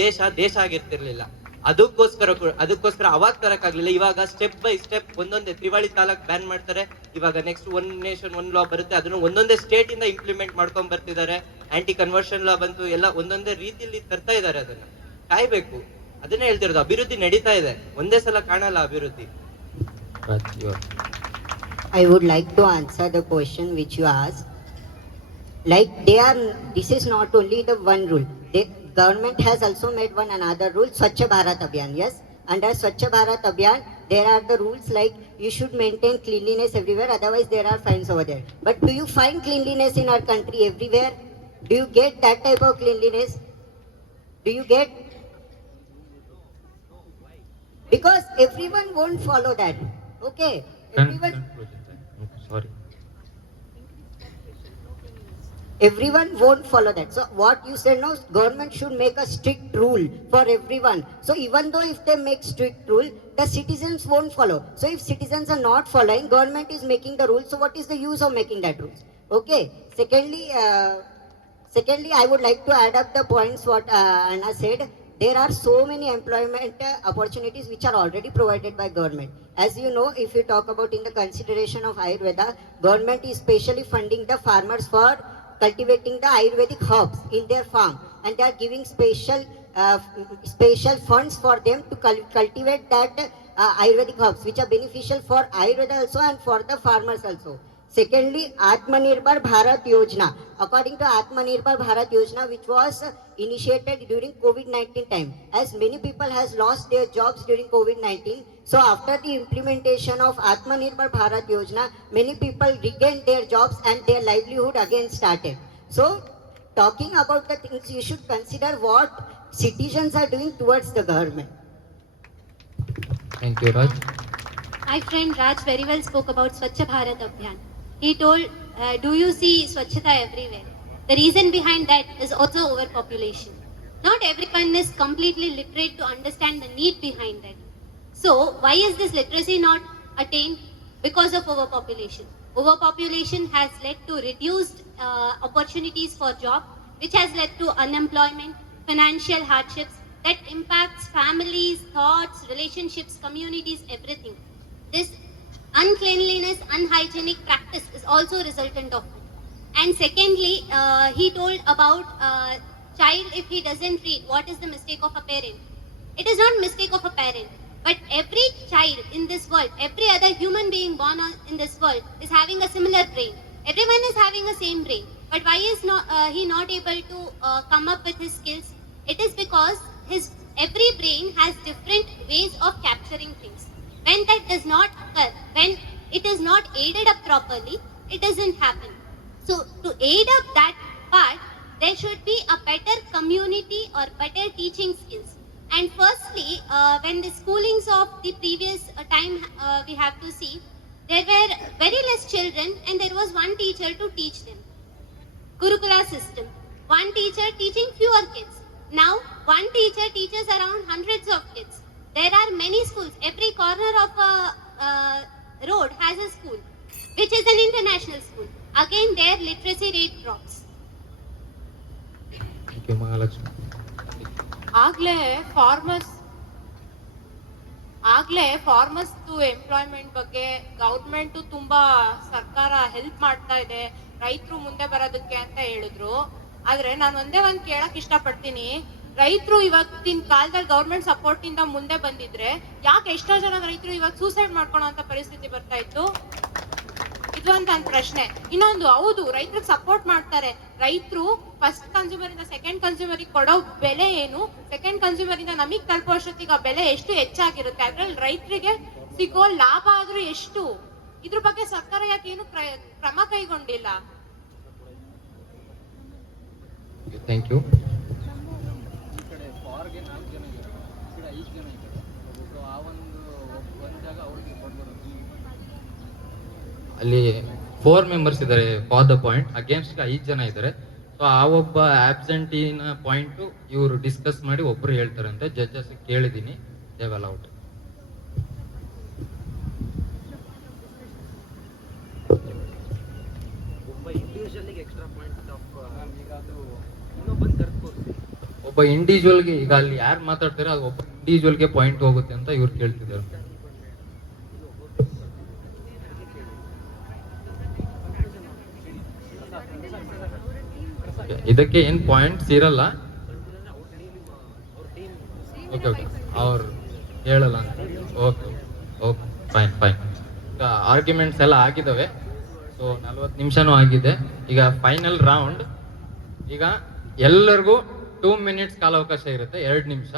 ದೇಶ ಆಗಿರ್ತಿರ್ಲಿಲ್ಲ. ಅದಕ್ಕೋಸ್ಕರ ಅವಾಗ ತರಕಾಗ್ಲಿಲ್ಲ. ಇವಾಗ ಸ್ಟೆಪ್ ಬೈ ಸ್ಟೆಪ್ ಒಂದೊಂದೇ ತ್ರಿವಳಿ ತಾಲಾಕ್ ಬ್ಯಾನ್ ಮಾಡ್ತಾರೆ. ಇವಾಗ ನೆಕ್ಸ್ಟ್ ಒನ್ ನೇಷನ್ ಒನ್ ಲಾ ಬರುತ್ತೆ, ಅದನ್ನು ಒಂದೊಂದೇ ಸ್ಟೇಟ್ ಇಂದ ಇಂಪ್ಲಿಮೆಂಟ್ ಮಾಡ್ಕೊಂಡ್ ಬರ್ತಿದ್ದಾರೆ. ಆಂಟಿ ಕನ್ವರ್ಷನ್ ಲಾ ಬಂತು, ಎಲ್ಲ ಒಂದೊಂದೇ ರೀತಿಯಲ್ಲಿ ತರ್ತಾ ಇದ್ದಾರೆ. ಅದನ್ನ ಕಾಯ್ಬೇಕು. ಅದನ್ನೇ ಹೇಳ್ತಿರೋದು, ಅಭಿವೃದ್ಧಿ ನಡೀತಾ ಇದೆ, ಒಂದೇ ಸಲ ಕಾಣಲ್ಲ ಅಭಿವೃದ್ಧಿ. I would like to answer the question which you asked. Like this is not only the one rule. The government has also made one another rule, Swachh Bharat Abhiyan. Yes, under Swachh Bharat Abhiyan, there are the rules like you should maintain cleanliness everywhere, otherwise there are fines over there. But do you find cleanliness in our country everywhere? Do you get that type of cleanliness? Do you get? Because everyone won't follow that. Okay, everyone. Sorry. Everyone won't follow that. So what you said, no, government should make a strict rule for everyone. So even though if they make strict rule, the citizens won't follow. So if citizens are not following, government is making the rules. So what is the use of making that rules? Okay. Secondly, I would like to add up the points what Anna said. There are so many employment opportunities which are already provided by government. As you know, if you talk about in the consideration of Ayurveda, government is specially funding the farmers for cultivating the Ayurvedic herbs in their farm, and they are giving special funds for them to cultivate that Ayurvedic herbs, which are beneficial for Ayurveda also and for the farmers also. Secondly, Atmanirbhar Bharat Yojana. According to Atmanirbhar Bharat Yojana, which was initiated during COVID-19 time, as many people has lost their jobs during COVID-19. So after the implementation of Atmanirbhar Bharat Yojana, many people regained their jobs and their livelihood again started. So talking about the things, you should consider what citizens are doing towards the government. Thank you, Raj. My friend Raj very well spoke about Swachh Bharat Abhiyan. He told, do you see Swachhata everywhere? The reason behind that is also overpopulation. Not everyone is completely literate to understand the need behind that. So why is this literacy not attained? Because of overpopulation. Overpopulation has led to reduced opportunities for job, which has led to unemployment, financial hardships that impacts families, thoughts, relationships, communities, everything. This uncleanliness, unhygienic practice is also a resultant of it. And secondly, he told about child, if he doesn't read, what is the mistake of a parent? It is not mistake of a parent, but every child in this world, every other human being born in this world is having a similar brain. Everyone is having the same brain, but why is he not able to come up with his skills? It is because every brain has different ways of capturing things. When that does not occur, when it is not aided up properly, it doesn't happen. So to aid up that part, there should be a better community or better teaching skills. And firstly, when the schoolings of the previous time we have to see, there were very less children and there was one teacher to teach them. Gurukula system, one teacher teaching fewer kids. Now one teacher teaches around hundreds of kids. There are many schools. Every corner of a road has a school, which is an international school. Again, their literacy rate drops. Thank you, Mahalakshmi. ಆಗ್ಲೇ farmers employment ಬಗ್ಗೆ ಗೌರ್ಮೆಂಟ್ ತುಂಬಾ ಸರ್ಕಾರ ಹೆಲ್ಪ್ ಮಾಡ್ತಾ ಇದೆ ರೈತರು ಮುಂದೆ ಬರೋದಕ್ಕೆ ಅಂತ ಹೇಳಿದ್ರು. ಆದ್ರೆ ನಾನು ಒಂದೇ ಒಂದ್ ಕೇಳಕ್ ಇಷ್ಟಪಡ್ತೀನಿ, ರೈತರು ಇವತ್ತಿನ ಕಾಲದಲ್ಲಿ ಗೌರ್ಮೆಂಟ್ ಸಪೋರ್ಟ್ ಇಂದ ಮುಂದೆ ಬಂದಿದ್ರೆ ಯಾಕೆ ಎಷ್ಟೋ ಜನ ರೈತರು ಇವಾಗ ಸೂಸೈಡ್ ಮಾಡ್ಕೊಳ್ಳೋ ಪರಿಸ್ಥಿತಿ ಬರ್ತಾ ಇತ್ತು? ಇದು ಅಂತ ಪ್ರಶ್ನೆ. ಇನ್ನೊಂದು, ಹೌದು ರೈತರಿಗೆ ಸಪೋರ್ಟ್ ಮಾಡ್ತಾರೆ, ರೈತರು ಫಸ್ಟ್ ಕನ್ಸ್ಯೂಮರ್ ಇಂದ ಸೆಕೆಂಡ್ ಕನ್ಸ್ಯೂಮರ್ ಕೊಡೋ ಬೆಲೆ ಏನು, ಸೆಕೆಂಡ್ ಕನ್ಸ್ಯೂಮರ್ ಇಂದ ನಮಗ್ ತಲುಪೋ ಅಷ್ಟೊತ್ತಿಗೆ ಆ ಬೆಲೆ ಎಷ್ಟು ಹೆಚ್ಚಾಗಿರುತ್ತೆ, ಅದ್ರಲ್ಲಿ ರೈತರಿಗೆ ಸಿಗೋ ಲಾಭ ಆದ್ರೂ ಎಷ್ಟು? ಇದ್ರ ಬಗ್ಗೆ ಸರ್ಕಾರ ಯಾಕೆ ಏನು ಕ್ರಮ ಕೈಗೊಂಡಿಲ್ಲ? Thank you. ಅಲ್ಲಿ 4 ಮೆಂಬರ್ಸ್ ಇದ್ದಾರೆ ಫಾರ್ ದ ಪಾಯಿಂಟ್, ಅಗೇನ್ಸ್ಟ್ 5 ಜನ ಇದ್ದಾರೆ. ಸೊ ಆ ಒಬ್ಬ ಆಬ್ಸೆಂಟಿನ ಪಾಯಿಂಟ್ ಇವರು ಡಿಸ್ಕಸ್ ಮಾಡಿ ಒಬ್ರು ಹೇಳ್ತಾರೆ ಅಂತ ಜಡ್ಜಸ್ ಕೇಳಿದೀನಿ. ದೇವ್ ಅಲೌಡ್. ಒಬ್ಬ ಇಂಡಿವಿಜುವಲ್ಗೆ ಈಗ ಅಲ್ಲಿ ಯಾರು ಮಾತಾಡ್ತಾರೆ ಅದು ಒಬ್ಬ ಇಂಡಿವಿಜುವಲ್ಗೆ ಪಾಯಿಂಟ್ ಹೋಗುತ್ತೆ ಅಂತ ಇವ್ರು ಕೇಳ್ತಿದ್ದಾರೆ. ಇದಕ್ಕೆ ಏನು ಪಾಯಿಂಟ್ಸ್ ಇರಲ್ಲ. ಓಕೆ ಓಕೆ, ಅವ್ರು ಹೇಳಲ್ಲ ಅಂತ. Okay okay, fine fine. ಈಗ ಆರ್ಗ್ಯುಮೆಂಟ್ಸ್ ಎಲ್ಲ ಆಗಿದ್ದಾವೆ. ಸೊ 40 ನಿಮಿಷನೂ ಆಗಿದೆ. ಈಗ ಫೈನಲ್ ರೌಂಡ್. ಈಗ ಎಲ್ಲರಿಗೂ 2 ಮಿನಿಟ್ಸ್ ಕಾಲಾವಕಾಶ ಇರುತ್ತೆ, 2 ನಿಮಿಷ.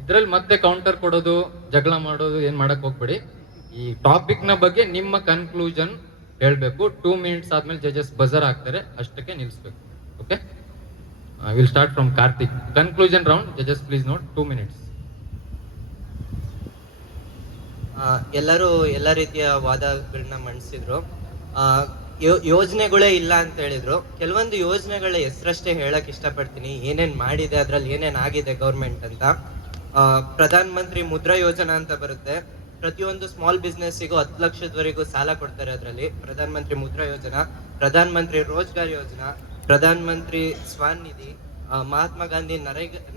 ಇದ್ರಲ್ಲಿ ಮತ್ತೆ ಕೌಂಟರ್ ಕೊಡೋದು, ಜಗಳ ಮಾಡೋದು ಏನು ಮಾಡಕ್ ಹೋಗ್ಬೇಡಿ. ಈ ಟಾಪಿಕ್ನ ಬಗ್ಗೆ ನಿಮ್ಮ ಕನ್ಕ್ಲೂಷನ್ ಹೇಳಬೇಕು. 2 ಮಿನಿಟ್ಸ್ ಆದ್ಮೇಲೆ ಜಜಸ್ ಬಜರ್ ಹಾಕ್ತಾರೆ, ಅಷ್ಟಕ್ಕೆ ನಿಲ್ಲಿಸ್ಬೇಕು. Okay, will start from Karthik. Conclusion round. ಜಜಸ್ ಪ್ಲೀಸ್ ನೋಟ್, 2 ಮಿನಿಟ್ಸ್. ಎಲ್ಲರೂ ಎಲ್ಲ ರೀತಿಯ ವಾದಗಳನ್ನ ಮಂಡಿಸಿದ್ರು. ಯೋಜನೆಗಳೇ ಇಲ್ಲ ಅಂತ ಹೇಳಿದ್ರು. ಕೆಲವೊಂದು ಯೋಜನೆಗಳ ಹೆಸರಷ್ಟೇ ಹೇಳಕ್ ಇಷ್ಟಪಡ್ತೀನಿ, ಏನೇನ್ ಮಾಡಿದೆ, ಅದ್ರಲ್ಲಿ ಏನೇನ್ ಆಗಿದೆ ಗೌರ್ಮೆಂಟ್ ಅಂತ. ಪ್ರಧಾನ ಮಂತ್ರಿ ಮುದ್ರಾ ಯೋಜನಾ ಅಂತ ಬರುತ್ತೆ. ಪ್ರತಿಯೊಂದು ಸ್ಮಾಲ್ ಬಿಸ್ನೆಸ್ಸಿಗೂ 10 ಲಕ್ಷದವರೆಗೂ ಸಾಲ ಕೊಡ್ತಾರೆ. ಅದರಲ್ಲಿ ಪ್ರಧಾನ ಮಂತ್ರಿ ಮುದ್ರಾ ಯೋಜನಾ, ಪ್ರಧಾನ ಮಂತ್ರಿ ರೋಜ್ಗಾರ್ ಯೋಜನಾ, ಪ್ರಧಾನ ಮಂತ್ರಿ ಸ್ವಾನ್ ನಿಧಿ, ಮಹಾತ್ಮ ಗಾಂಧಿ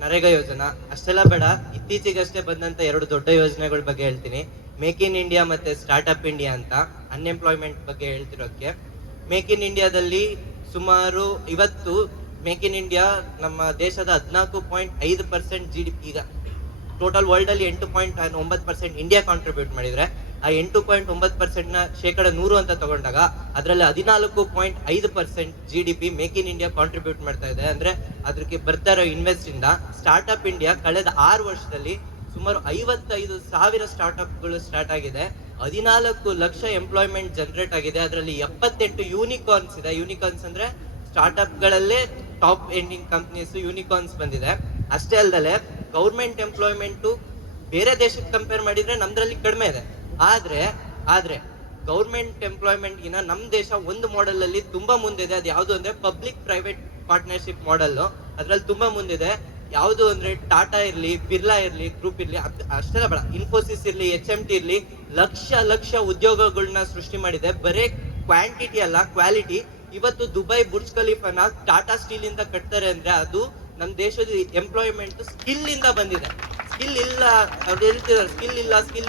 ನರೇಗಾ ಯೋಜನಾ. ಅಷ್ಟೆಲ್ಲ ಬೇಡ, ಇತ್ತೀಚೆಗಷ್ಟೇ ಬಂದಂತ 2 ದೊಡ್ಡ ಯೋಜನೆಗಳ ಬಗ್ಗೆ ಹೇಳ್ತೀನಿ. ಮೇಕ್ ಇನ್ ಇಂಡಿಯಾ ಮತ್ತೆ ಸ್ಟಾರ್ಟ್ಅಪ್ ಇಂಡಿಯಾ ಅಂತ. ಅನ್ಎಂಪ್ಲಾಯ್ಮೆಂಟ್ ಬಗ್ಗೆ ಹೇಳ್ತಿರೋಕ್ಕೆ, ಮೇಕ್ ಇನ್ ಇಂಡಿಯಾದಲ್ಲಿ ಸುಮಾರು ಇವತ್ತು ಮೇಕ್ ಇನ್ ಇಂಡಿಯಾ ನಮ್ಮ ದೇಶದ 14.5% GDP. ಈಗ ಟೋಟಲ್ ವರ್ಲ್ಡ್ ಅಲ್ಲಿ 8.9% ಇಂಡಿಯಾ ಕಾಂಟ್ರಿಬ್ಯೂಟ್ ಮಾಡಿದ್ರೆ, ಆ 8.9% ನ 100% ಅಂತ ತಗೊಂಡಾಗ ಅದರಲ್ಲಿ 14.5% GDP make in India contribute ಮಾಡ್ತಾ ಇದೆ. ಅಂದ್ರೆ ಅದಕ್ಕೆ ಬರ್ತಾ ಇರೋ ಇನ್ವೆಸ್ಟ್ ಇಂದ ಸ್ಟಾರ್ಟ್ಅಪ್ ಇಂಡಿಯಾ ಕಳೆದ 6 ವರ್ಷದಲ್ಲಿ ಸುಮಾರು 55,000 ಸ್ಟಾರ್ಟ್ಅಪ್ಗಳು ಸ್ಟಾರ್ಟ್ ಆಗಿದೆ. 14 ಲಕ್ಷ ಎಂಪ್ಲಾಯ್ಮೆಂಟ್ ಜನರೇಟ್ ಆಗಿದೆ. ಅದರಲ್ಲಿ 78 ಯೂನಿಕಾರ್ನ್ಸ್ ಇದೆ. ಯೂನಿಕಾರ್ನ್ಸ್ ಅಂದ್ರೆ ಸ್ಟಾರ್ಟ್ಅಪ್ ಗಳಲ್ಲೇ ಟಾಪ್ ಎಂಡಿಂಗ್ ಕಂಪ್ನೀಸ್ ಯೂನಿಕಾರ್ನ್ಸ್ ಬಂದಿದೆ. ಅಷ್ಟೇ ಅಲ್ಲದೆ ಗೌರ್ಮೆಂಟ್ ಎಂಪ್ಲಾಯ್ಮೆಂಟ್ ಬೇರೆ ದೇಶಕ್ಕೆ ಕಂಪೇರ್ ಮಾಡಿದ್ರೆ ನಮ್ದ್ರಲ್ಲಿ ಕಡಿಮೆ ಇದೆ. ಆದ್ರೆ ಗೌರ್ಮೆಂಟ್ ಎಂಪ್ಲಾಯ್ಮೆಂಟ್ ಗಿನ ನಮ್ ದೇಶ ಒಂದು ಮಾಡೆಲ್ ಅಲ್ಲಿ ತುಂಬಾ ಮುಂದಿದೆ. ಅದು ಯಾವ್ದು ಅಂದ್ರೆ ಪಬ್ಲಿಕ್ ಪ್ರೈವೇಟ್ ಪಾರ್ಟ್ನರ್ಶಿಪ್ ಮಾಡೆಲ್. ಅದ್ರಲ್ಲಿ ತುಂಬಾ ಮುಂದಿದೆ. ಯಾವುದು ಅಂದ್ರೆ ಟಾಟಾ ಇರ್ಲಿ, ಬಿರ್ಲಾ ಇರ್ಲಿ, ಗ್ರೂಪ್ ಇರ್ಲಿ, ಅಷ್ಟೆಲ್ಲ ಬೇಡ, ಇನ್ಫೋಸಿಸ್ ಇರ್ಲಿ, HMT ಇರ್ಲಿ, ಲಕ್ಷ ಉದ್ಯೋಗಗಳನ್ನ ಸೃಷ್ಟಿ ಮಾಡಿದೆ. ಬರೇ ಕ್ವಾಂಟಿಟಿ ಅಲ್ಲ, ಕ್ವಾಲಿಟಿ. ಇವತ್ತು ದುಬೈ ಬುರ್ಜ್ ಖಲೀಫಾನ ಟಾಟಾ ಸ್ಟೀಲ್ ಇಂದ ಕಟ್ತಾರೆ ಅಂದ್ರೆ ಅದು ನಮ್ಮ ದೇಶದ ಎಂಪ್ಲಾಯ್ಮೆಂಟ್ ಸ್ಕಿಲ್ ಇಂದ ಬಂದಿದೆ. ಸ್ಕಿಲ್ ಇಲ್ಲ, ಅವ್ರು ಹೇಳ್ತಿದ್ದಾರೆ ಸ್ಕಿಲ್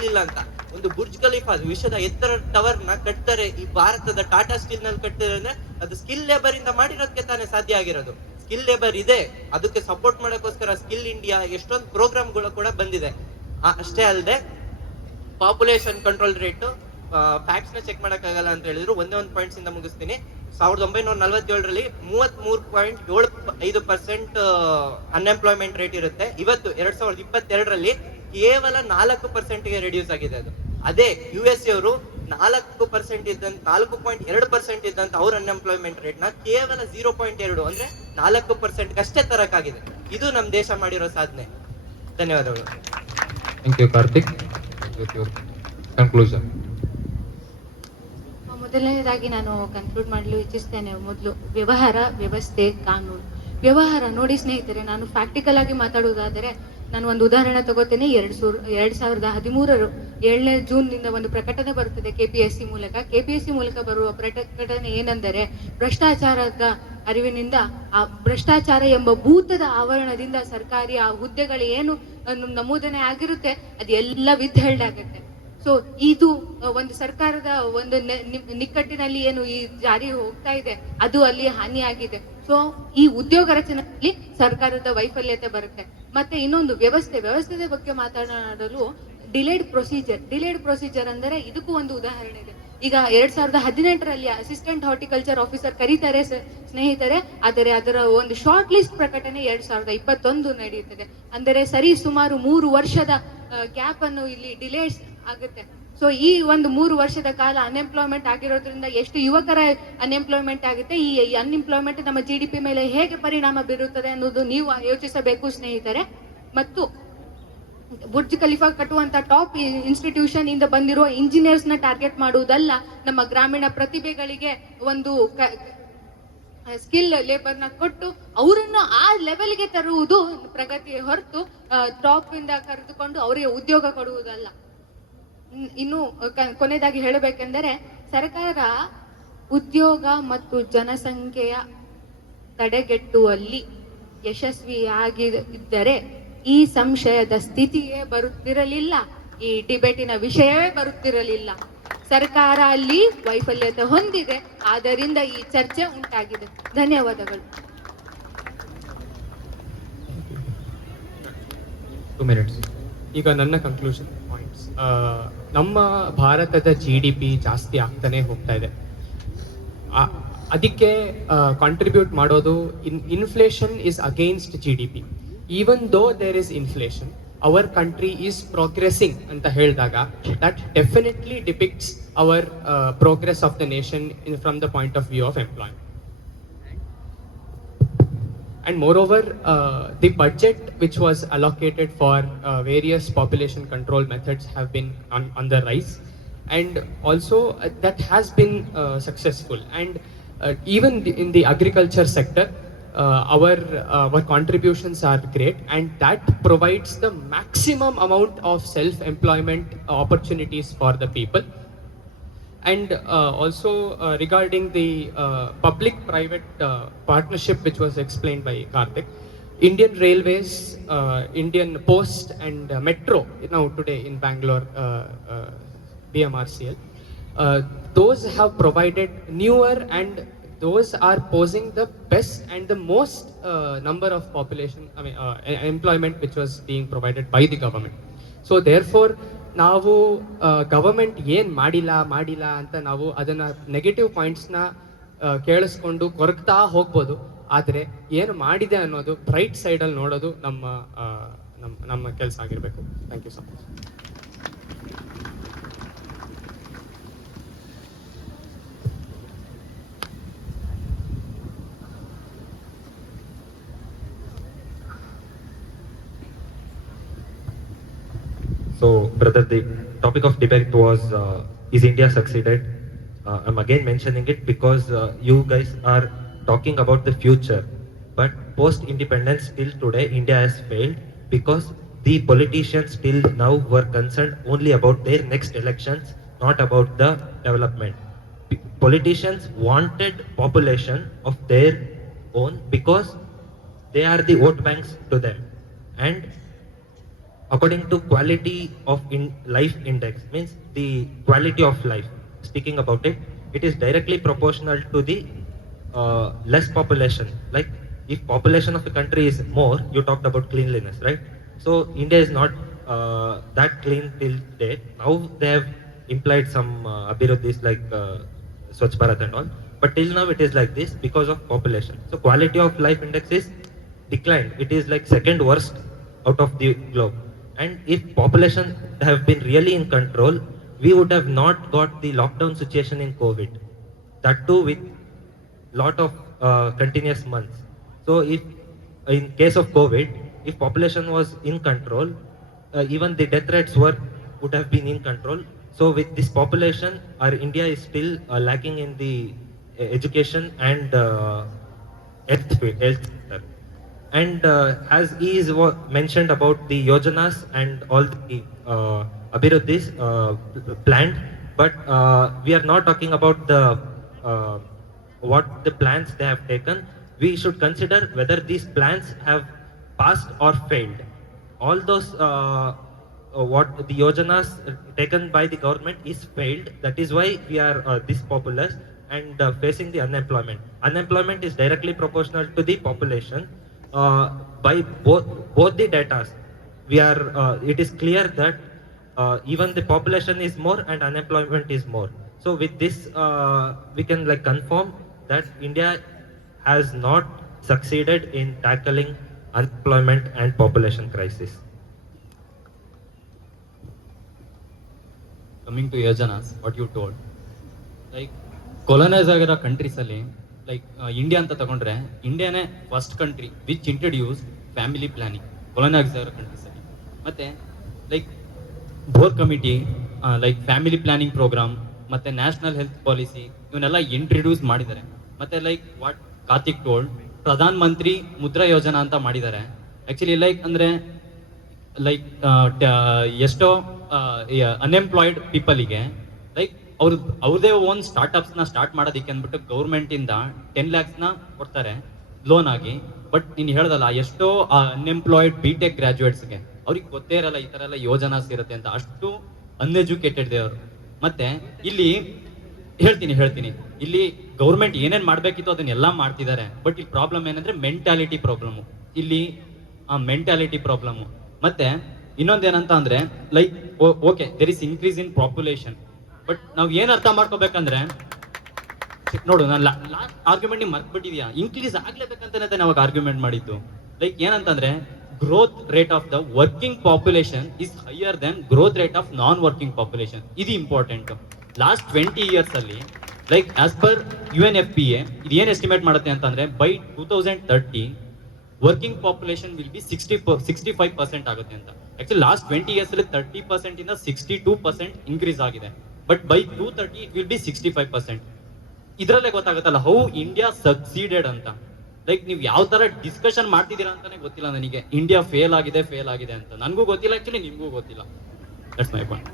ಇಲ್ಲ ಅಂತ. ಒಂದು ಬುರ್ಜ್ ಖಲೀಫಾ ವಿಶ್ವದ ಎತ್ತರ ಟವರ್ ನ ಕಟ್ತಾರೆ ಈ ಭಾರತದ ಟಾಟಾ ಸ್ಟೀಲ್ ನಲ್ಲಿ ಕಟ್ತಾರೆ ಅಂದ್ರೆ ಅದು ಸ್ಕಿಲ್ ಲೇಬರ್ ಇಂದ ಮಾಡಿರೋದಕ್ಕೆ ತಾನೇ ಸಾಧ್ಯ ಆಗಿರೋದು. ಸ್ಕಿಲ್ ಲೇಬರ್ ಇದೆ, ಅದಕ್ಕೆ ಸಪೋರ್ಟ್ ಮಾಡೋಕ್ಕೋಸ್ಕರ ಸ್ಕಿಲ್ ಇಂಡಿಯಾ ಎಷ್ಟೊಂದು ಪ್ರೋಗ್ರಾಮ್ಗಳು ಕೂಡ ಬಂದಿದೆ. ಅಷ್ಟೇ ಅಲ್ಲದೆ ಪಾಪ್ಯುಲೇಷನ್ ಕಂಟ್ರೋಲ್ ರೇಟ್, ಫ್ಯಾಕ್ಟ್ಸ್ ನ ಚೆಕ್ ಮಾಡಕ್ಕಾಗಲ್ಲ ಅಂತ ಹೇಳಿದ್ರು. ಒಂದೇ ಒಂದು ಪಾಯಿಂಟ್ಸ್ ಇಂದ ಮುಗಿಸ್ತೀನಿ. 1947ರಲ್ಲಿ 33.75% ಅನ್ಎಂಪ್ಲಾಯ್ಮೆಂಟ್ ರೇಟ್ ಇರುತ್ತೆ. ಇವತ್ತು 2022ರಲ್ಲಿ ಕೇವಲ 4%ಗೆ ರೆಡ್ಯೂಸ್ ಆಗಿದೆ ಅದು. ಅದೇ USA ಅವರು 4% ಇದ್ದಂತ 4.2% ಇದ್ದಂತ ಅವ್ರ ಅನ್ಎಂಪ್ಲಾಯ್ಮೆಂಟ್ ರೇಟ್ ನ ಕೇವಲ 0.2 ಅಂದ್ರೆ 4% ಅಷ್ಟೇ ತರಕಾಗಿದೆ. ಇದು ನಮ್ ದೇಶ ಮಾಡಿರೋ ಸಾಧನೆ. ಧನ್ಯವಾದಗಳು. Thank you Karthik. ಕನ್ಕ್ಲೂಷನ್. ಮೊದಲನೇದಾಗಿ ನಾನು ಕನ್ಕ್ಲೂಡ್ ಮಾಡಲು ಇಚ್ಛಿಸ್ತೇನೆ. ಮೊದಲು ವ್ಯವಹಾರ, ವ್ಯವಸ್ಥೆ, ಕಾನೂನು. ವ್ಯವಹಾರ ನೋಡಿ ಸ್ನೇಹಿತರೆ, ನಾನು ಪ್ರಾಕ್ಟಿಕಲ್ ಆಗಿ ಮಾತಾಡುವುದಾದರೆ ನಾನು ಒಂದು ಉದಾಹರಣೆ ತಗೋತೇನೆ. 2013 7ನೇ ಜೂನ್ನಿಂದ ಒಂದು ಪ್ರಕಟಣೆ ಬರುತ್ತದೆ ಕೆಪಿಎಸ್ಸಿ ಮೂಲಕ ಬರುವ ಪ್ರಕಟಣೆ ಏನೆಂದರೆ, ಭ್ರಷ್ಟಾಚಾರದ ಅರಿವಿನಿಂದ, ಆ ಭ್ರಷ್ಟಾಚಾರ ಎಂಬ ಭೂತದ ಆವರಣದಿಂದ ಸರ್ಕಾರಿ ಆ ಹುದ್ದೆಗಳು ಏನು ನಮೂದನೆ ಆಗಿರುತ್ತೆ ಅದೆಲ್ಲ ವಿತ್ಹೆಲ್ಡ್ ಆಗುತ್ತೆ. ಸೊ ಇದು ಒಂದು ಸರ್ಕಾರದ ಒಂದು ನಿಕ್ಕಟ್ಟಿನಲ್ಲಿ ಏನು ಈ ಜಾರಿ ಹೋಗ್ತಾ ಇದೆ ಅದು ಅಲ್ಲಿ ಹಾನಿಯಾಗಿದೆ. ಸೊ ಈ ಉದ್ಯೋಗ ರಚನೆಯಲ್ಲಿ ಸರ್ಕಾರದ ವೈಫಲ್ಯತೆ ಬರುತ್ತೆ. ಮತ್ತೆ ಇನ್ನೊಂದು ವ್ಯವಸ್ಥೆ ಬಗ್ಗೆ ಮಾತನಾಡಲು ಡಿಲೇಡ್ ಪ್ರೊಸೀಜರ್ ಅಂದರೆ ಇದಕ್ಕೂ ಒಂದು ಉದಾಹರಣೆ ಇದೆ. ಈಗ 2018ರಲ್ಲಿ ಅಸಿಸ್ಟೆಂಟ್ ಹಾರ್ಟಿಕಲ್ಚರ್ ಆಫೀಸರ್ ಕರೀತಾರೆ ಸ್ನೇಹಿತರೆ, ಆದರೆ ಅದರ ಒಂದು ಶಾರ್ಟ್ ಲಿಸ್ಟ್ ಪ್ರಕಟಣೆ 2021 ನಡೆಯುತ್ತದೆ. ಅಂದರೆ ಸರಿ ಸುಮಾರು 3 ವರ್ಷದ ಗ್ಯಾಪ್ ಅನ್ನು ಇಲ್ಲಿ ಡಿಲೇಸ್ ಆಗುತ್ತೆ. ಸೊ ಈ ಒಂದು 3 ವರ್ಷದ ಕಾಲ ಅನ್ಎಂಪ್ಲಾಯ್ಮೆಂಟ್ ಆಗಿರೋದ್ರಿಂದ ಎಷ್ಟು ಯುವಕರ ಅನ್ಎಂಪ್ಲಾಯ್ಮೆಂಟ್ ಆಗುತ್ತೆ, ಈ ಅನ್ಎಂಪ್ಲಾಯ್ಮೆಂಟ್ ನಮ್ಮ GDP ಮೇಲೆ ಹೇಗೆ ಪರಿಣಾಮ ಬೀರುತ್ತದೆ ಅನ್ನೋದು ನೀವು ಯೋಚಿಸಬೇಕು ಸ್ನೇಹಿತರೆ. ಮತ್ತು ಬುರ್ಜ್ ಖಲೀಫಾ ಕಟ್ಟುವಂತ ಟಾಪ್ ಇನ್ಸ್ಟಿಟ್ಯೂಷನ್ ಇಂದ ಬಂದಿರುವ ಇಂಜಿನಿಯರ್ಸ್ ನ ಟಾರ್ಗೆಟ್ ಮಾಡುವುದಲ್ಲ, ನಮ್ಮ ಗ್ರಾಮೀಣ ಪ್ರತಿಭೆಗಳಿಗೆ ಒಂದು ಸ್ಕಿಲ್ ಲೇಬರ್ ನ ಕೊಟ್ಟು ಅವರನ್ನು ಆ ಲೆವೆಲ್ಗೆ ತರುವುದು ಪ್ರಗತಿ ಹೊರತು ಟಾಪ್ ಇಂದ ಕರೆದುಕೊಂಡು ಅವರಿಗೆ ಉದ್ಯೋಗ ಕೊಡುವುದಲ್ಲ. ಇನ್ನು ಕೊನೆಯದಾಗಿ ಹೇಳಬೇಕೆಂದರೆ, ಸರ್ಕಾರ ಉದ್ಯೋಗ ಮತ್ತು ಜನಸಂಖ್ಯೆಯ ತಡೆಗಟ್ಟುವಲ್ಲಿ ಯಶಸ್ವಿಯಾಗಿದ್ದರೆ ಈ ಸಂಶಯದ ಸ್ಥಿತಿಯೇ ಬರುತ್ತಿರಲಿಲ್ಲ, ಈ ಡಿಬೇಟಿನ ವಿಷಯವೇ ಬರುತ್ತಿರಲಿಲ್ಲ. ಸರ್ಕಾರ ಅಲ್ಲಿ ವೈಫಲ್ಯತೆ ಹೊಂದಿದೆ, ಆದ್ದರಿಂದ ಈ ಚರ್ಚೆ ಉಂಟಾಗಿದೆ. ಧನ್ಯವಾದಗಳು. 2 minutes. ಈಗ ನನ್ನ ಕನ್ಕ್ಲೂಷನ್ ಪಾಯಿಂಟ್ಸ್. ನಮ್ಮ ಭಾರತದ GDP ಜಾಸ್ತಿ ಆಗ್ತಾನೆ ಹೋಗ್ತಾ ಇದೆ. ಅದಕ್ಕೆ ಕಾಂಟ್ರಿಬ್ಯೂಟ್ ಮಾಡೋದು inflation is against GDP. Even though there is inflation, our country is progressing ಅಂತ ಹೇಳಿದಾಗ that definitely depicts our progress of the nation from the point of view of employment. And moreover, the budget which was allocated for various population control methods have been on the rise, and also that has been successful. And even in the agriculture sector, our contributions are great, and that provides the maximum amount of self-employment opportunities for the people. And also regarding the public-private partnership which was explained by Karthik, Indian Railways, Indian Post and Metro now today in Bangalore, BMRCL, those have provided newer, and those are posing the best and the most number of population, employment which was being provided by the government. So therefore, ನಾವು ಗವರ್ಮೆಂಟ್ ಏನು ಮಾಡಿಲ್ಲ ಅಂತ ನಾವು ಅದನ್ನು ನೆಗೆಟಿವ್ ಪಾಯಿಂಟ್ಸ್ನ ಕೇಳಿಸ್ಕೊಂಡು ಕೊರಗ್ತಾ ಹೋಗ್ಬೋದು. ಆದರೆ ಏನು ಮಾಡಿದೆ ಅನ್ನೋದು ಬ್ರೈಟ್ ಸೈಡಲ್ಲಿ ನೋಡೋದು ನಮ್ಮ ಕೆಲಸ ಆಗಿರಬೇಕು. Thank you so much. So, brother, the topic of debate was is India succeeded? I'm again mentioning it because you guys are talking about the future, but post-independence till today, India has failed because the politicians till now were concerned only about their next elections, not about the development. Politicians wanted population of their own because they are the vote banks to them, and according to quality of life index, means the quality of life, speaking about it, it is directly proportional to the less population. Like if population of a country is more, you talked about cleanliness, right? So India is not that clean till date. Now they have implied some abhiruddhis like Swachh Bharat and all, but till now it is like this because of population. So quality of life index is declined. It is like second worst out of the globe. And if population have been really in control, we would have not got the lockdown situation in COVID. That too with lot of continuous months. So if in case of COVID, if population was in control, even the death rates would have been in control. So with this population, our India is still lacking in the education and health sector. And as he is mentioned about the yojanas and all the abhiruddhis planned, but we are not talking about the what the plans they have taken. We should consider whether these plans have passed or failed. All those what the yojanas taken by the government is failed. That is why we are this populous and facing the unemployment. Unemployment is directly proportional to the population. By both the data, we are it is clear that even the population is more and unemployment is more. So with this we can like confirm that India has not succeeded in tackling unemployment and population crisis. Coming to yojanas, what you told, like colonize ಆಗಿರೋ countries ಅಲ್ಲಿ like India ಅಂತ ತಗೊಂಡ್ರೆ ಇಂಡಿಯಾನೇ first country which introduce family planning colonize ಆಗಿರೋ ಕಂಟ್ರೀಸಲ್ಲಿ. ಮತ್ತು like Bhore committee, like family planning programme ಮತ್ತು national health policy ಇವನ್ನೆಲ್ಲ ಇಂಟ್ರಡ್ಯೂಸ್ ಮಾಡಿದ್ದಾರೆ. ಮತ್ತು ಲೈಕ್ ವಾಟ್ ಕಾರ್ತಿಕ್ ಟೋಲ್ಡ್, ಪ್ರಧಾನ ಮಂತ್ರಿ ಮುದ್ರಾ ಯೋಜನಾ ಅಂತ ಮಾಡಿದ್ದಾರೆ. ಆ್ಯಕ್ಚುಲಿ ಲೈಕ್ ಅಂದರೆ ಲೈಕ್ ಎಷ್ಟೋ ಅನ್ಎಂಪ್ಲಾಯ್ಡ್ ಪೀಪಲಿಗೆ ಲೈಕ್ ಅವ್ರದೇ ಓನ್ ಸ್ಟಾರ್ಟ್ಅಪ್ಸ್ನ ಸ್ಟಾರ್ಟ್ ಮಾಡೋದಕ್ಕೆ ಅಂದ್ಬಿಟ್ಟು ಗೌರ್ಮೆಂಟಿಂದ 10 lakhsನ ಕೊಡ್ತಾರೆ ಲೋನ್ ಆಗಿ. ಬಟ್ ನೀನು ಹೇಳ್ದಲ್ಲ, ಎಷ್ಟೋ ಅನ್ಎಂಪ್ಲಾಯ್ಡ್ BTech ಗ್ರಾಜುಯೇಟ್ಸ್ಗೆ ಅವ್ರಿಗೆ ಗೊತ್ತೇ ಇರಲ್ಲ ಈ ಥರ ಎಲ್ಲ ಯೋಜನಾಸ್ ಇರುತ್ತೆ ಅಂತ. ಅಷ್ಟು ಅನ್ಎಜುಕೇಟೆಡ್ ಅವರು. ಮತ್ತೆ ಇಲ್ಲಿ ಹೇಳ್ತೀನಿ ಇಲ್ಲಿ ಗೌರ್ಮೆಂಟ್ ಏನೇನ್ ಮಾಡ್ಬೇಕಿತ್ತು ಅದನ್ನೆಲ್ಲ ಮಾಡ್ತಿದ್ದಾರೆ. ಬಟ್ ಇಲ್ಲಿ ಪ್ರಾಬ್ಲಮ್ ಏನಂದ್ರೆ ಮೆಂಟಾಲಿಟಿ ಪ್ರಾಬ್ಲಮ್. ಇಲ್ಲಿ ಆ ಮೆಂಟಾಲಿಟಿ ಪ್ರಾಬ್ಲಮ್. ಮತ್ತೆ ಇನ್ನೊಂದೇನಂತ ಅಂದ್ರೆ like okay there is increase in population. But ನಾವ್ ಏನ್ ಅರ್ಥ ಮಾಡ್ಕೋಬೇಕಂದ್ರೆ ನೋಡು, ನಾನು ಲಾಸ್ಟ್ ಆರ್ಗ್ಯುಮೆಂಟ್ ನೀವು ಮರ್ತ್ಬಿಟ್ಟಿದ್ಯಾ, ಇನ್ಕ್ರೀಸ್ ಆಗ್ಲೇಬೇಕಂತಾನೆ ನಾವು ಆರ್ಗ್ಯುಮೆಂಟ್ ಮಾಡಿದ್ದು. ಲೈಕ್ ಏನಂತಂದ್ರೆ growth rate of the working population is higher then growth rate of non working population. ಇದು ಇಂಪಾರ್ಟೆಂಟ್. ಲಾಸ್ಟ್ 20 years ಅಲ್ಲಿ ಲೈಕ್ ಆಸ್ ಪರ್ UNFPA ಇದು ಏನ್ ಎಸ್ಟಿಮೇಟ್ ಮಾಡುತ್ತೆ ಅಂತಂದ್ರೆ ಬೈ 2030 ವರ್ಕಿಂಗ್ ಪಾಪ್ಯುಲೇಷನ್ ವಿಲ್ ಬಿ 65% ಆಗುತ್ತೆ ಅಂತ. ಆಕ್ಚುಲಿ ಲಾಸ್ಟ್ 20 years ಅಲ್ಲಿ 30% ಇಂದ 62% ಇನ್ಕ್ರೀಸ್ ಆಗಿದೆ. But by 2030 it will B 65%. ಇದ್ರಲ್ಲೇ ಗೊತ್ತಾಗುತ್ತಲ್ಲ ಹೌ ಇಂಡಿಯಾ ಸಕ್ಸೀಡೆಡ್ ಅಂತ. ಲೈಕ್ ನೀವು ಯಾವ ತರ ಡಿಸ್ಕಷನ್ ಮಾಡ್ತಿದ್ದೀರಾ ಅಂತಾನೆ ಗೊತ್ತಿಲ್ಲ ನನಗೆ. ಇಂಡಿಯಾ ಫೇಲ್ ಆಗಿದೆ ಅಂತ ನನಗೂ ಗೊತ್ತಿಲ್ಲ, ಆಕ್ಚುಲಿ ನಿಮ್ಗೂ ಗೊತ್ತಿಲ್ಲ. That's my point.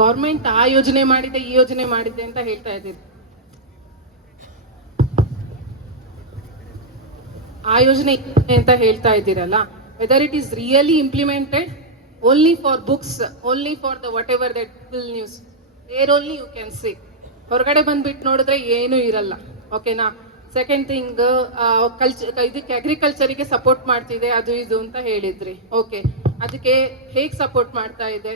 ಗೌರ್ಮೆಂಟ್ ಆ ಯೋಜನೆ ಮಾಡಿದೆ ಈ ಯೋಜನೆ ಮಾಡಿದೆ ಅಂತ ಹೇಳ್ತಾ ಇದ್ದೀರಿ. ಆ ಯೋಜನೆ ಅಂತ ಹೇಳ್ತಾ ಇದ್ದೀರಲ್ಲ, whether it is really implemented only for books, only for the whatever that full news, there only you can see. ಹೊರಗಡೆ ಬಂದ್ಬಿಟ್ಟು ನೋಡಿದ್ರೆ ಏನೂ ಇರಲ್ಲ. ಓಕೆನಾ? ಸೆಕೆಂಡ್ ಥಿಂಗ್, ಇದಕ್ಕೆ ಅಗ್ರಿಕಲ್ಚರಿಗೆ ಸಪೋರ್ಟ್ ಮಾಡ್ತಿದೆ ಅದು ಇದು ಅಂತ ಹೇಳಿದ್ರಿ. ಓಕೆ, ಅದಕ್ಕೆ ಹೇಗೆ ಸಪೋರ್ಟ್ ಮಾಡ್ತಾ ಇದೆ?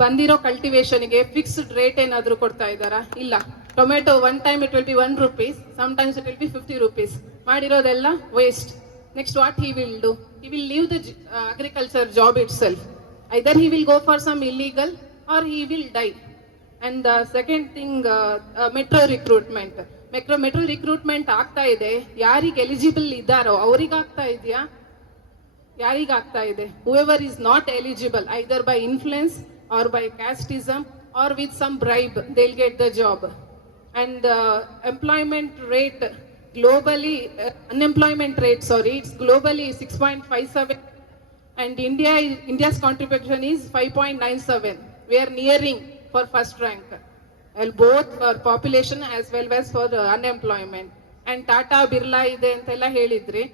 ಬಂದಿರೋ ಕಲ್ಟಿವೇಶನ್ಗೆ ಫಿಕ್ಸ್ಡ್ ರೇಟ್ ಏನಾದರೂ ಕೊಡ್ತಾ ಇದ್ದಾರಾ? ಇಲ್ಲ. Tomato one time it will be 1 rupees, some times it will be 50 rupees. ಮಾಡಿರೋದೆಲ್ಲ waste. Next what he will do? He will leave the agriculture job itself. Either he will go for some illegal or he will die. And second thing, metro recruitment. Metro recruitment ಆಗ್ತಾ ಇದೆ. ಯಾರಿಗೆ ಎಲಿಜಿಬಲ್ ಇದ್ದಾರೋ ಅವ್ರಿಗೆ ಆಗ್ತಾ ಇದೆಯಾ? ಯಾರಿಗಾಗ್ತಾ ಇದೆ? whoever is not eligible, either by influence or by casteism or with some bribe, they'll get the job. And employment rate globally, unemployment rate, sorry, it's globally 6.57, and India's contribution is 5.97. We are nearing for first rank, well, both for population as well as for unemployment. And Tata, Birla ide antella helidri,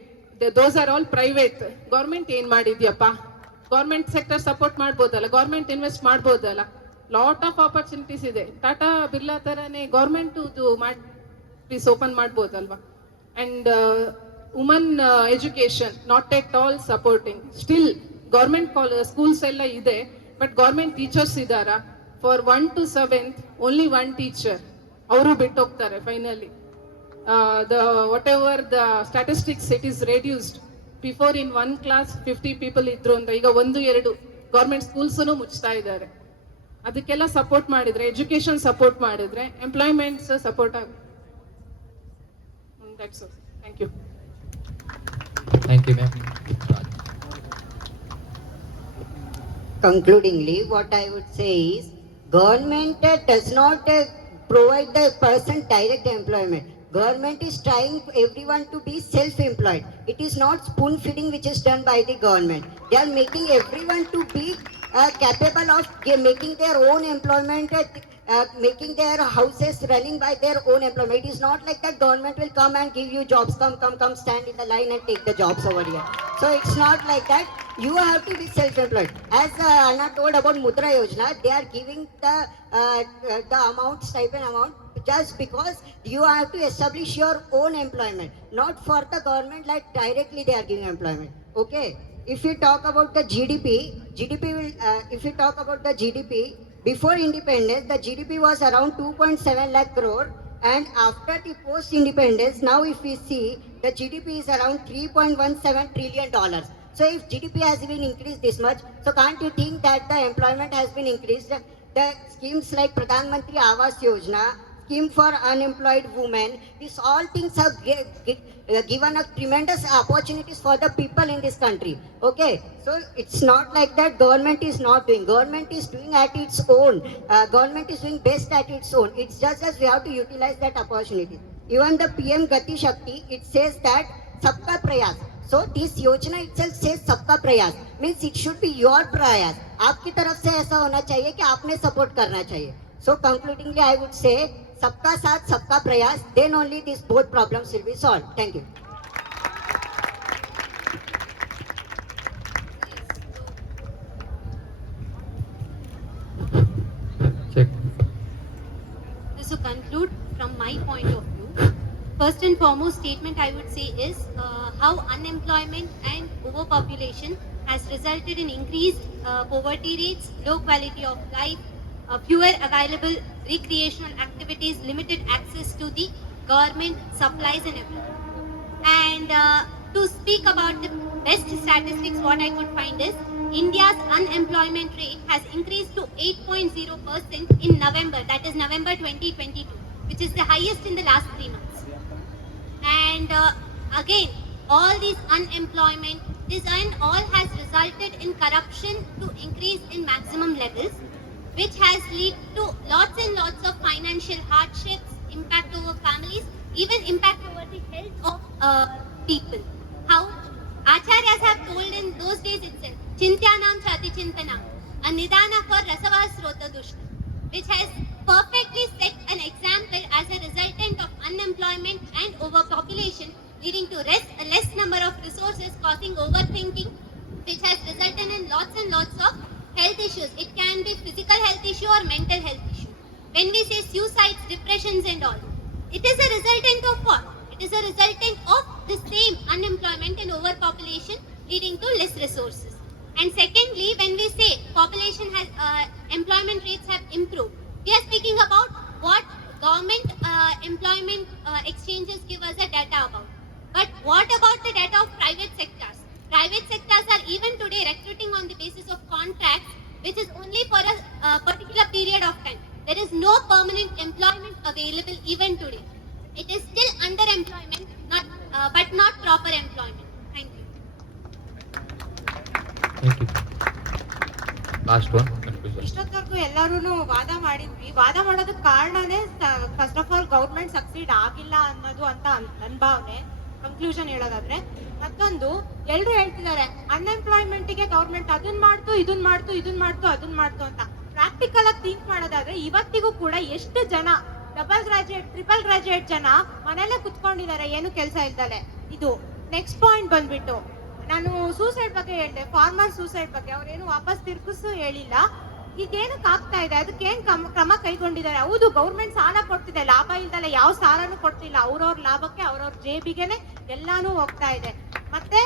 those are all private. Government ಏನ್ ಮಾಡಿದ್ಯಪ್ಪ? Government sector support ಮಾಡ್ಬೋದಲ್ಲ, government invest ಮಾಡ್ಬೋದಲ್ಲ. Lot of opportunities ಇದೆ. ಟಾಟಾ ಬಿರ್ಲಾ ತರನೇ government please open ಮಾಡ್ಬೋದಲ್ವಾ? And woman education not at all supporting. Still government schools ಎಲ್ಲ ಇದೆ, but government teachers ಇದ್ದಾರಾ? For 1 to 7th only 1 teacher. ಅವರು ಬಿಟ್ಟು ಹೋಗ್ತಾರೆ finally. Whatever the statistics, it is reduced. Before in 1 class 50 people ಇದ್ರು ಅಂತ, ಈಗ 1-2 ಗೌರ್ಮೆಂಟ್ ಸ್ಕೂಲ್ಸನ್ನು ಮುಚ್ತಾ ಇದ್ದಾರೆ. ಅದಕ್ಕೆಲ್ಲ ಸಪೋರ್ಟ್ ಮಾಡಿದ್ರೆ, ಎಜುಕೇಶನ್ ಸಪೋರ್ಟ್ ಮಾಡಿದ್ರೆ, ಎಂಪ್ಲಾಯ್ಮೆಂಟ್ಸ್ ಸಪೋರ್ಟ್ ಆಗುತ್ತೆ. That's all. Thank you. Thank you ma'am. Concludingly, what I would say is, government does not provide the person direct employment. Government is trying everyone to be self-employed. It is not spoon feeding which is done by the government. They are making everyone to be capable of making their own employment, making their houses running by their own employment. It is not like that government will come and give you jobs. Come, stand in the line and take the jobs over here. So it's not like that. You have to be self-employed. As Anna told about Mudra Yojana, they are giving the amount, stipend amount, just because you have to establish your own employment, not for the government, like directly they are giving employment. Okay. If we talk about the GDP will, if we talk about the GDP, before independence, the GDP was around 2.7 lakh crore, and after the post-independence, now if we see, the GDP is around $3.17 trillion. So if GDP has been increased this much, so can't you think that the employment has been increased? The schemes like Pradhan Mantri Awas Yojana, scheme for unemployed women, these all things have given a tremendous opportunities for the people in this country. Okay, so it's not like that government is not doing. Government is doing at its own. Government is doing best at its own. It's just as we have to utilize that opportunity. Even the PM Gati Shakti, it says that Sabka Prayas. So this Yojana itself says Sabka Prayas, means it should be your prayas. आपकी तरफ से ऐसा होना चाहिए कि आपने support करना चाहिए. So concludingly, I would say, सबका साथ सबका प्रयास, then only these both problems will be solved. Thank you. my point of view. First and foremost statement I would say is how unemployment and overpopulation has resulted in increased poverty rates, low quality of life, fewer available recreational activities, limited access to the government supplies and everything. And to speak about the best statistics, what I could find is India's unemployment rate has increased to 8.0% in November, that is November 2022, which is the highest in the last 3 months. And again, all these unemployment, this and all has resulted in corruption to increase in maximum levels, which has led to lots and lots of financial hardships, impact over families, even impact over the health of people. How Acharyas have told in those days itself, Chintyanam Chati Chintanam, a Nidana for Rasavasrota Dushna, which has perfectly set an example as a resultant of unemployment and overpopulation, leading to a less number of resources, causing overthinking, which has resulted in lots and lots of health issues. It can be physical health issue or mental health issue. When we say suicides, depressions and all, it is a resultant of what? It is a resultant of the same unemployment and overpopulation, leading to less resources. And secondly, when we say population has, employment rates have improved, we are speaking about what government employment exchanges give us a data about. But what about the data of private sectors? Private sectors are even today recruiting on the basis of contracts, which is only for a particular period of time. There is no permanent employment available even today. It is still underemployment, but not proper employment. Thank you. Thank you. Last one, conclusion. ಇಷ್ಟೊತ್ತವರೆಗೂ ಎಲ್ಲರೂ ವಾದ ಮಾಡಿದ್ವಿ. ವಾದ ಮಾಡೋದಕ್ಕೆ ಕಾರಣನೇ first of all government succeed ಆಗಿಲ್ಲ ಅನ್ನೋದು ಅಂತ ನನ್ನ ಭಾವನೆ. ಕನ್ಕ್ಲೂಷನ್ ಹೇಳೋದಾದ್ರೆ, ಮತ್ತೊಂದು ಎಲ್ಲರೂ ಹೇಳ್ತಿದ್ದಾರೆ ಅನ್ಎಂಪ್ಲಾಯ್ಮೆಂಟ್ಗೆ ಗೌರ್ಮೆಂಟ್ ಅದನ್ನ ಮಾಡ್ತು ಇದನ್ನ ಮಾಡ್ತು ಇದನ್ನ ಮಾಡ್ತು ಅದನ್ನ ಮಾಡ್ತು ಅಂತ. ಪ್ರಾಕ್ಟಿಕಲ್ ಆಗಿ ಥಿಂಕ್ ಮಾಡೋದಾದ್ರೆ ಇವತ್ತಿಗೂ ಕೂಡ ಎಷ್ಟು ಜನ ಡಬಲ್ ಗ್ರಾಜುಯೇಟ್, ಟ್ರಿಪಲ್ ಗ್ರಾಜುಯೇಟ್ ಜನ ಮನೆಯಲ್ಲೇ ಕುತ್ಕೊಂಡಿದ್ದಾರೆ ಏನು ಕೆಲಸ ಇಲ್ದಲೆ. ಇದು ನೆಕ್ಸ್ಟ್ ಪಾಯಿಂಟ್ ಬಂದ್ಬಿಟ್ಟು, ನಾನು ಸೂಸೈಡ್ ಬಗ್ಗೆ ಹೇಳಿದೆ, ಫಾರ್ಮರ್ ಸೂಸೈಡ್ ಬಗ್ಗೆ ಅವ್ರೇನು ವಾಪಸ್ ತಿರ್ಗಿಸು ಹೇಳಿಲ್ಲ. ಈಗೇನಕ್ಕೆ ಆಗ್ತಾ ಇದೆ, ಅದಕ್ಕೇನ್ ಕ್ರಮ ಕೈಗೊಂಡಿದ್ದಾರೆ? ಹೌದು, ಗೌರ್ಮೆಂಟ್ ಸಾಲ ಕೊಡ್ತಿದೆ, ಲಾಭ ಇಲ್ದಲೆ ಯಾವ ಸಾಲನೂ ಕೊಡ್ತಿಲ್ಲ. ಅವ್ರವ್ರ ಲಾಭಕ್ಕೆ ಅವ್ರವ್ರ ಜೇಬಿಗೆನೆ ಎಲ್ಲಾನು ಹೋಗ್ತಾ ಇದೆ. ಮತ್ತೆ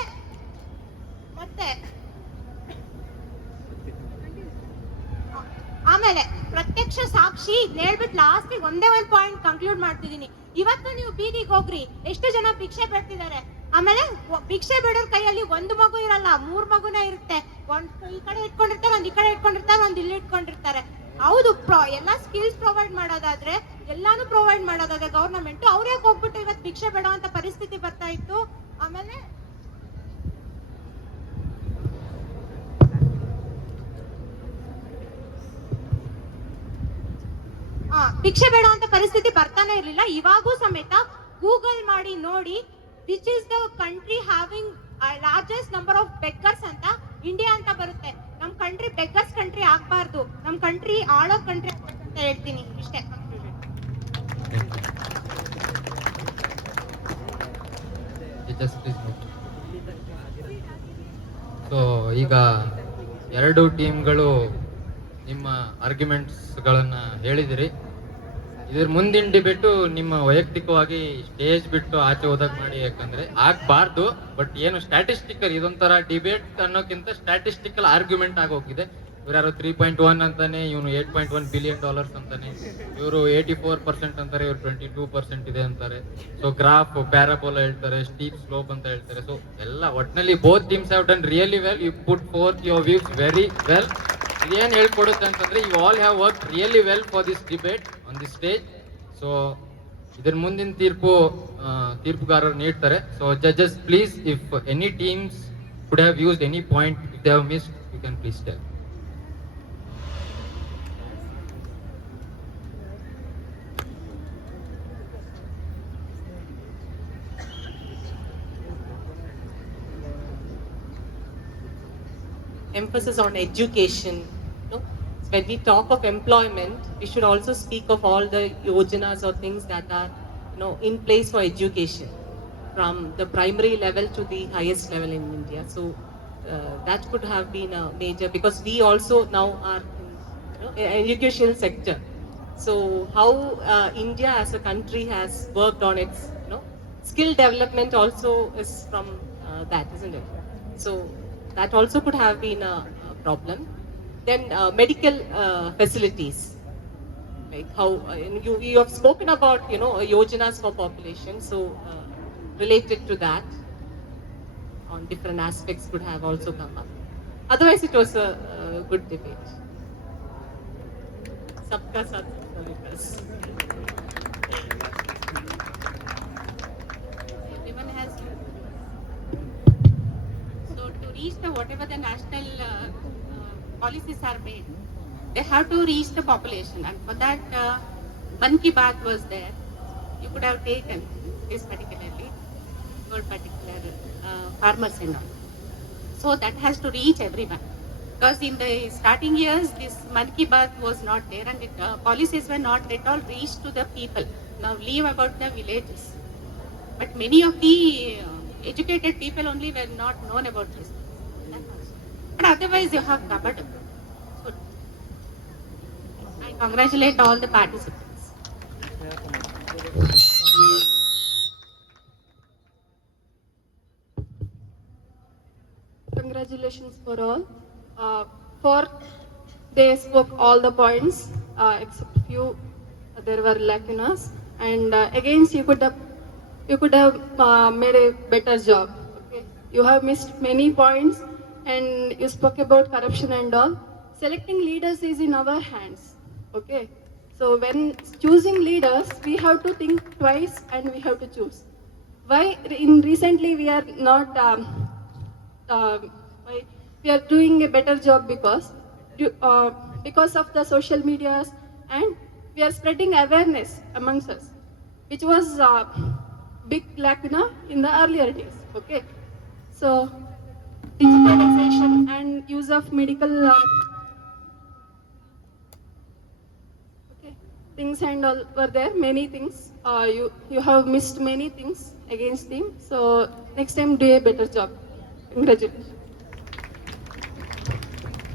ಆಮೇಲೆ ಪ್ರತ್ಯಕ್ಷ ಸಾಕ್ಷಿ ಹೇಳ್ಬಿಟ್ಟು ಲಾಸ್ಟ್ ಒಂದೇ ಒಂದು ಪಾಯಿಂಟ್ ಕನ್ಕ್ಲೂಡ್ ಮಾಡ್ತಿದೀನಿ. ಇವತ್ತು ನೀವು ಬೀದಿಗೆ ಹೋಗ್ರಿ, ಎಷ್ಟು ಜನ ಭಿಕ್ಷೆ ಬೇಡ್ತಿದ್ದಾರೆ. ಆಮೇಲೆ ಭಿಕ್ಷೆ ಬೇಡೋರ್ ಕೈಯಲ್ಲಿ ಒಂದು ಮಗು ಇರಲ್ಲ, 3 ಮಗುನೇ ಇರುತ್ತೆ. ಒಂದ್ ಈ ಕಡೆ ಇಟ್ಕೊಂಡಿರ್ತಾರೆ, ಒಂದ್ ಈ ಕಡೆ ಇಟ್ಕೊಂಡಿರ್ತಾರೆ, ಒಂದ್ ಇಲ್ಲಿ ಇಟ್ಕೊಂಡಿರ್ತಾರೆ. ಹೌದು, ಎಲ್ಲಾ ಸ್ಕಿಲ್ಸ್ ಪ್ರೊವೈಡ್ ಮಾಡೋದಾದ್ರೆ, ಎಲ್ಲಾನು ಪ್ರೊವೈಡ್ ಮಾಡೋದಾದ್ರೆ ಗೌರ್ಮೆಂಟ್, ಅವ್ರೇ ಹೋಗ್ಬಿಟ್ಟು ಇವತ್ತು ಭಿಕ್ಷೆ ಬೇಡೋಂತ ಪರಿಸ್ಥಿತಿ ಬರ್ತಾ ಇತ್ತು. ಆಮೇಲೆ ಭಿಕ್ಷೆ ಬೇಡ ಅಂತ ಪರಿಸ್ಥಿತಿ ಬರ್ತಾನೆ ಇರ್ಲಿಲ್ಲ. ಇವಾಗೂ ಸಮೇತ ಗೂಗಲ್ ಮಾಡಿ ನೋಡಿ, which is the country having largest number of beggars ಅಂತ ಇಂಡಿಯಾ ಅಂತ ಬರುತ್ತೆ. ನಮ್ ಕಂಟ್ರಿ ಬೆಗ್ಗರ್ಸ್ ಕಂಟ್ರಿ ಆಗ್ಬಾರ್ದು, ನಮ್ ಕಂಟ್ರಿ ಆಳೋ ಕಂಟ್ರಿ ಅಂತ ಹೇಳ್ತೀನಿ. ಇಷ್ಟೇ. ಸೊ ಈಗ ಎರಡು ಟೀಮ್ಗಳು ನಿಮ್ಮ ಆರ್ಗ್ಯುಮೆಂಟ್ಸ್ಗಳನ್ನ ಹೇಳಿದಿರಿ. ಇದ್ರ ಮುಂದಿನ ಡಿಬೇಟು ನಿಮ್ಮ ವೈಯಕ್ತಿಕವಾಗಿ ಸ್ಟೇಜ್ ಬಿಟ್ಟು ಆಚೆ ಹೋದಾಗ ಮಾಡಿ, ಯಾಕಂದ್ರೆ ಆಗ್ಬಾರ್ದು. ಬಟ್ ಏನು ಸ್ಟ್ಯಾಟಿಸ್ಟಿಕಲ್, ಇದೊಂಥರ ಡಿಬೇಟ್ ಅನ್ನೋಕ್ಕಿಂತ ಸ್ಟ್ಯಾಟಿಸ್ಟಿಕಲ್ ಆರ್ಗ್ಯುಮೆಂಟ್ ಆಗೋಗಿದೆ. ಇವ್ರು ಯಾರು 3.1 ಅಂತಾನೆ, ಇವನು $8.1 ಬಿಲಿಯನ್ ಅಂತಾನೆ, ಇವರು 84% ಅಂತಾರೆ, ಇವ್ರು 22% ಇದೆ ಅಂತಾರೆ. ಸೊ ಗ್ರಾಫ್ ಪ್ಯಾರಾಬೋಲಾ ಹೇಳ್ತಾರೆ, ಸ್ಟೀಪ್ ಸ್ಲೋಪ್ ಅಂತ ಹೇಳ್ತಾರೆ. ಸೊ ಎಲ್ಲ ಒಟ್ಟಿನಲ್ಲಿ both teams have done really well. You put forth your views very well. ಇದೇನು ಹೇಳ್ಕೊಡುತ್ತೆ ಅಂತಂದ್ರೆ, you all have work really well for this debate on this stage. So ಇದ್ರ ಮುಂದಿನ ತೀರ್ಪುಗಾರರು ನೀಡ್ತಾರೆ. So judges, please, if any teams could have used any point, if they have missed, you can please tell. Emphasis on education. When we talk of employment, we should also speak of all the yojanas or things that are, in place for education, from the primary level to the highest level in India. So that could have been a major, because we also now are in educational sector. So how India as a country has worked on its, skill development also is from that, isn't it? So that also could have been a problem. Then medical facilities, like how you have spoken about, yojanas for population. So related to that, on different aspects could have also come up. Otherwise, it was a good debate. Sabka Sath, Sabka Vikas. Everyone has. So to reach the whatever the national policies are made, they have to reach the population, and for that, Ban Ki Baat was there. You could have taken this particularly, your particular farmers and all. So that has to reach everyone. Because in the starting years, this Man Ki Baat was not there, and policies were not at all reached to the people. Now leave about the villages. But many of the educated people only were not known about this. But otherwise, you have covered. So I congratulate all the participants. Congratulations for all. For they spoke all the points except few. There were lacunas, and against you could have made a better job. Okay, you have missed many points, and you spoke about corruption and all. Selecting leaders is in our hands. Okay, so when choosing leaders, we have to think twice and we have to choose. Why in recently we are not. Why we are doing a better job because of the social medias, and we are spreading awareness amongst us, which was big lacuna in the earlier days. Okay, so digitalization and use of medical okay, things and all were there. Many things you have missed many things against them. So next time do a better job. Congratulations.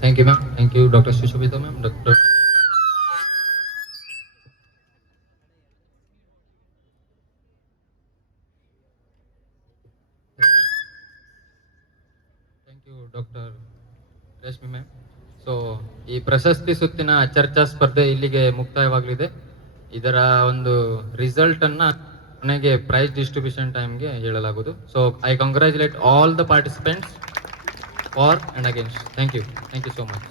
Thank you, ma'am. Thank you, Dr. Sushobita, ma'am. Dr. Thank you, Dr. ರೇಷ್ಮಿ ma'am. So ಈ ಪ್ರಶಸ್ತಿ ಸುತ್ತಿನ ಚರ್ಚಾ ಸ್ಪರ್ಧೆ ಇಲ್ಲಿಗೆ ಮುಕ್ತಾಯವಾಗಲಿದೆ. ಇದರ ಒಂದು ರಿಸಲ್ಟ್ ಅನ್ನ ಕೊನೆಗೆ ಪ್ರೈಸ್ ಡಿಸ್ಟ್ರಿಬ್ಯೂಷನ್ ಟೈಮ್ಗೆ ಹೇಳಲಾಗುವುದು. So I congratulate all the participants for and against. Thank you so much.